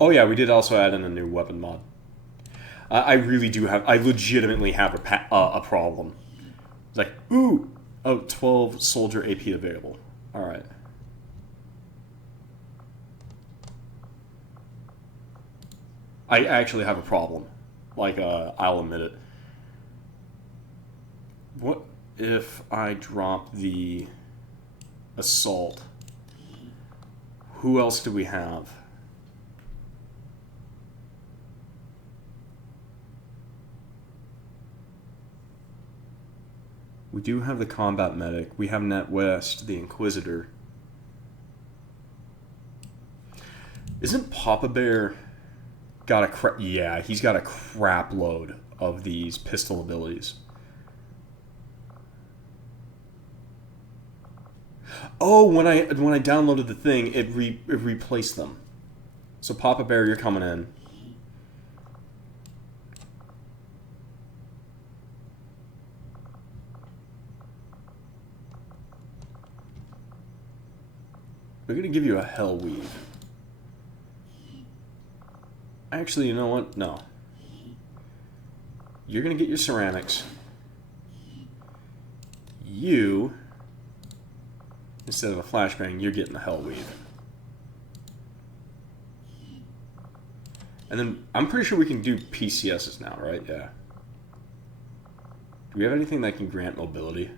Oh yeah, we did also add in a new weapon mod. I really do have... I legitimately have a problem. It's like, ooh! Oh, 12 soldier AP available. Alright. I actually have a problem. Like, I'll admit it. What if I drop the assault? Who else do we have? We do have the combat medic. We have Net West, the Inquisitor. Isn't Papa Bear got a crap... Yeah, he's got a crap load of these pistol abilities. Oh, when I downloaded the thing, it replaced them. So Papa Bear, you're coming in. We're going to give you a Hell Weave. Actually, you know what? No. You're going to get your ceramics. You, instead of a flashbang, you're getting a Hell Weave. And then, I'm pretty sure we can do PCSs now, right? Yeah. Do we have anything that can grant mobility?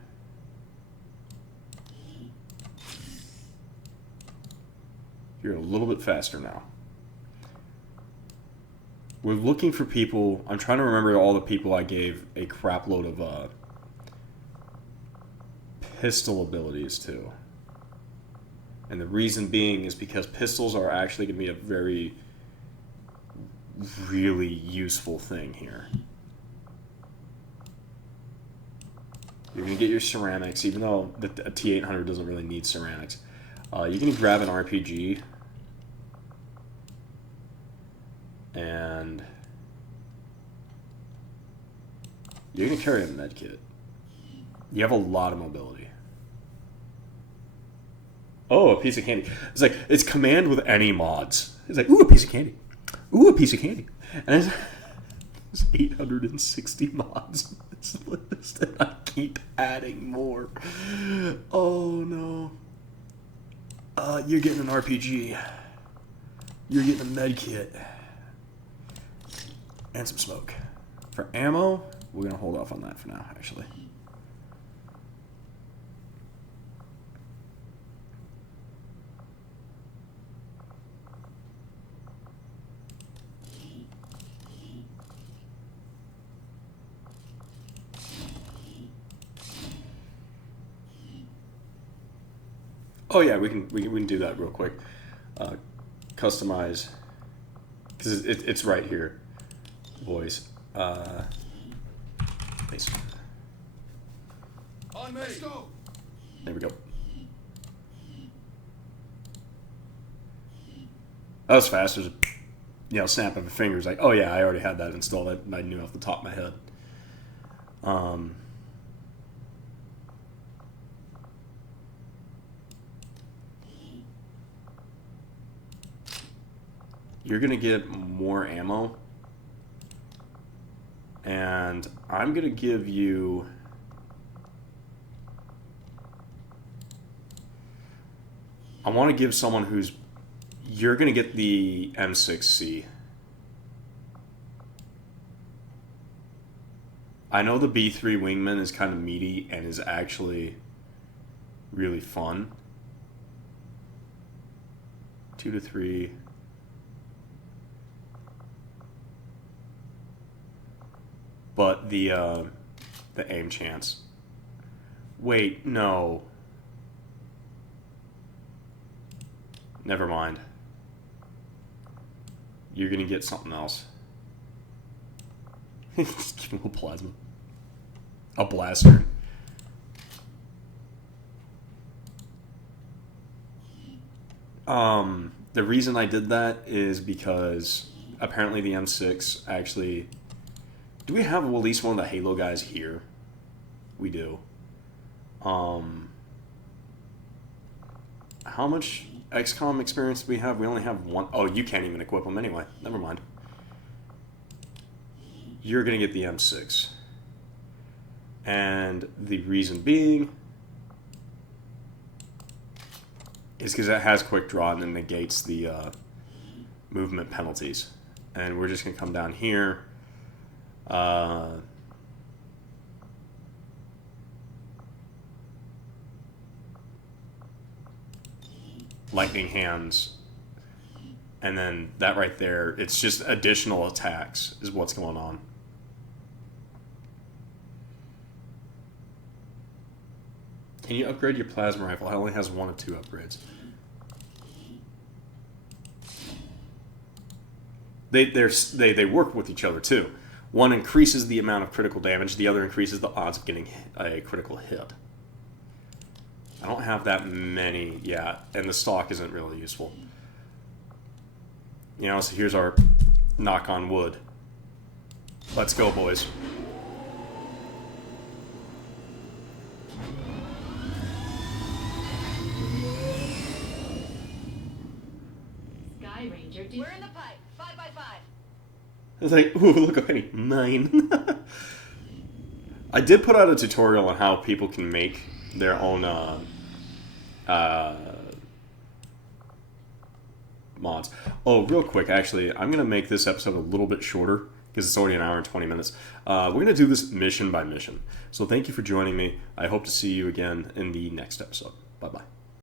You're a little bit faster now. We're looking for people... I'm trying to remember all the people I gave a crap load of pistol abilities to. And the reason being is because pistols are actually going to be a very, really useful thing here. You're going to get your ceramics, even though a T800 doesn't really need ceramics. You can grab an RPG, and you're going to carry a medkit. You have a lot of mobility. Oh, a piece of candy. It's like, it's command with any mods. It's like, ooh, a piece of candy. Ooh, a piece of candy. And it's 860 mods on this list, and I keep adding more. Oh, no. You're getting an RPG. You're getting a med kit. And some smoke. For ammo, we're going to hold off on that for now, actually. Oh yeah, we can do that real quick. Customize, because it's right here. Voice. Base. On me. Let's go. There we go. That was fast. There's a snap of a fingers. Like, oh yeah, I already had that installed. I knew off the top of my head. You're gonna get more ammo, and I'm gonna give you. I want to give someone who's. You're gonna get the M6C. I know the B3 Wingman is kind of meaty and is actually really fun. 2 to 3. But the aim chance. Wait, no. Never mind. You're gonna get something else. Just give him a plasma. A blaster. The reason I did that is because apparently the M6 actually... Do we have at least one of the Halo guys here? We do. How much XCom experience do we have? We only have one. Oh, you can't even equip them anyway. Never mind. You're going to get the M6. And the reason being is because it has quick draw and it negates the movement penalties. And we're just going to come down here. Lightning hands, and then that right there, it's just additional attacks is what's going on. Can you upgrade your plasma rifle? It only has 1 of 2 upgrades. They work with each other too. One increases the amount of critical damage, the other increases the odds of getting a critical hit. I don't have that many yet, and the stock isn't really useful. You know, so here's our knock on wood. Let's go, boys. Sky Ranger, We're in the pipe. 5 by 5. It's like, ooh, look at Penny. 9. I did put out a tutorial on how people can make their own mods. Oh, real quick, actually, I'm going to make this episode a little bit shorter because it's already an hour and 20 minutes. We're going to do this mission by mission. So thank you for joining me. I hope to see you again in the next episode. Bye-bye.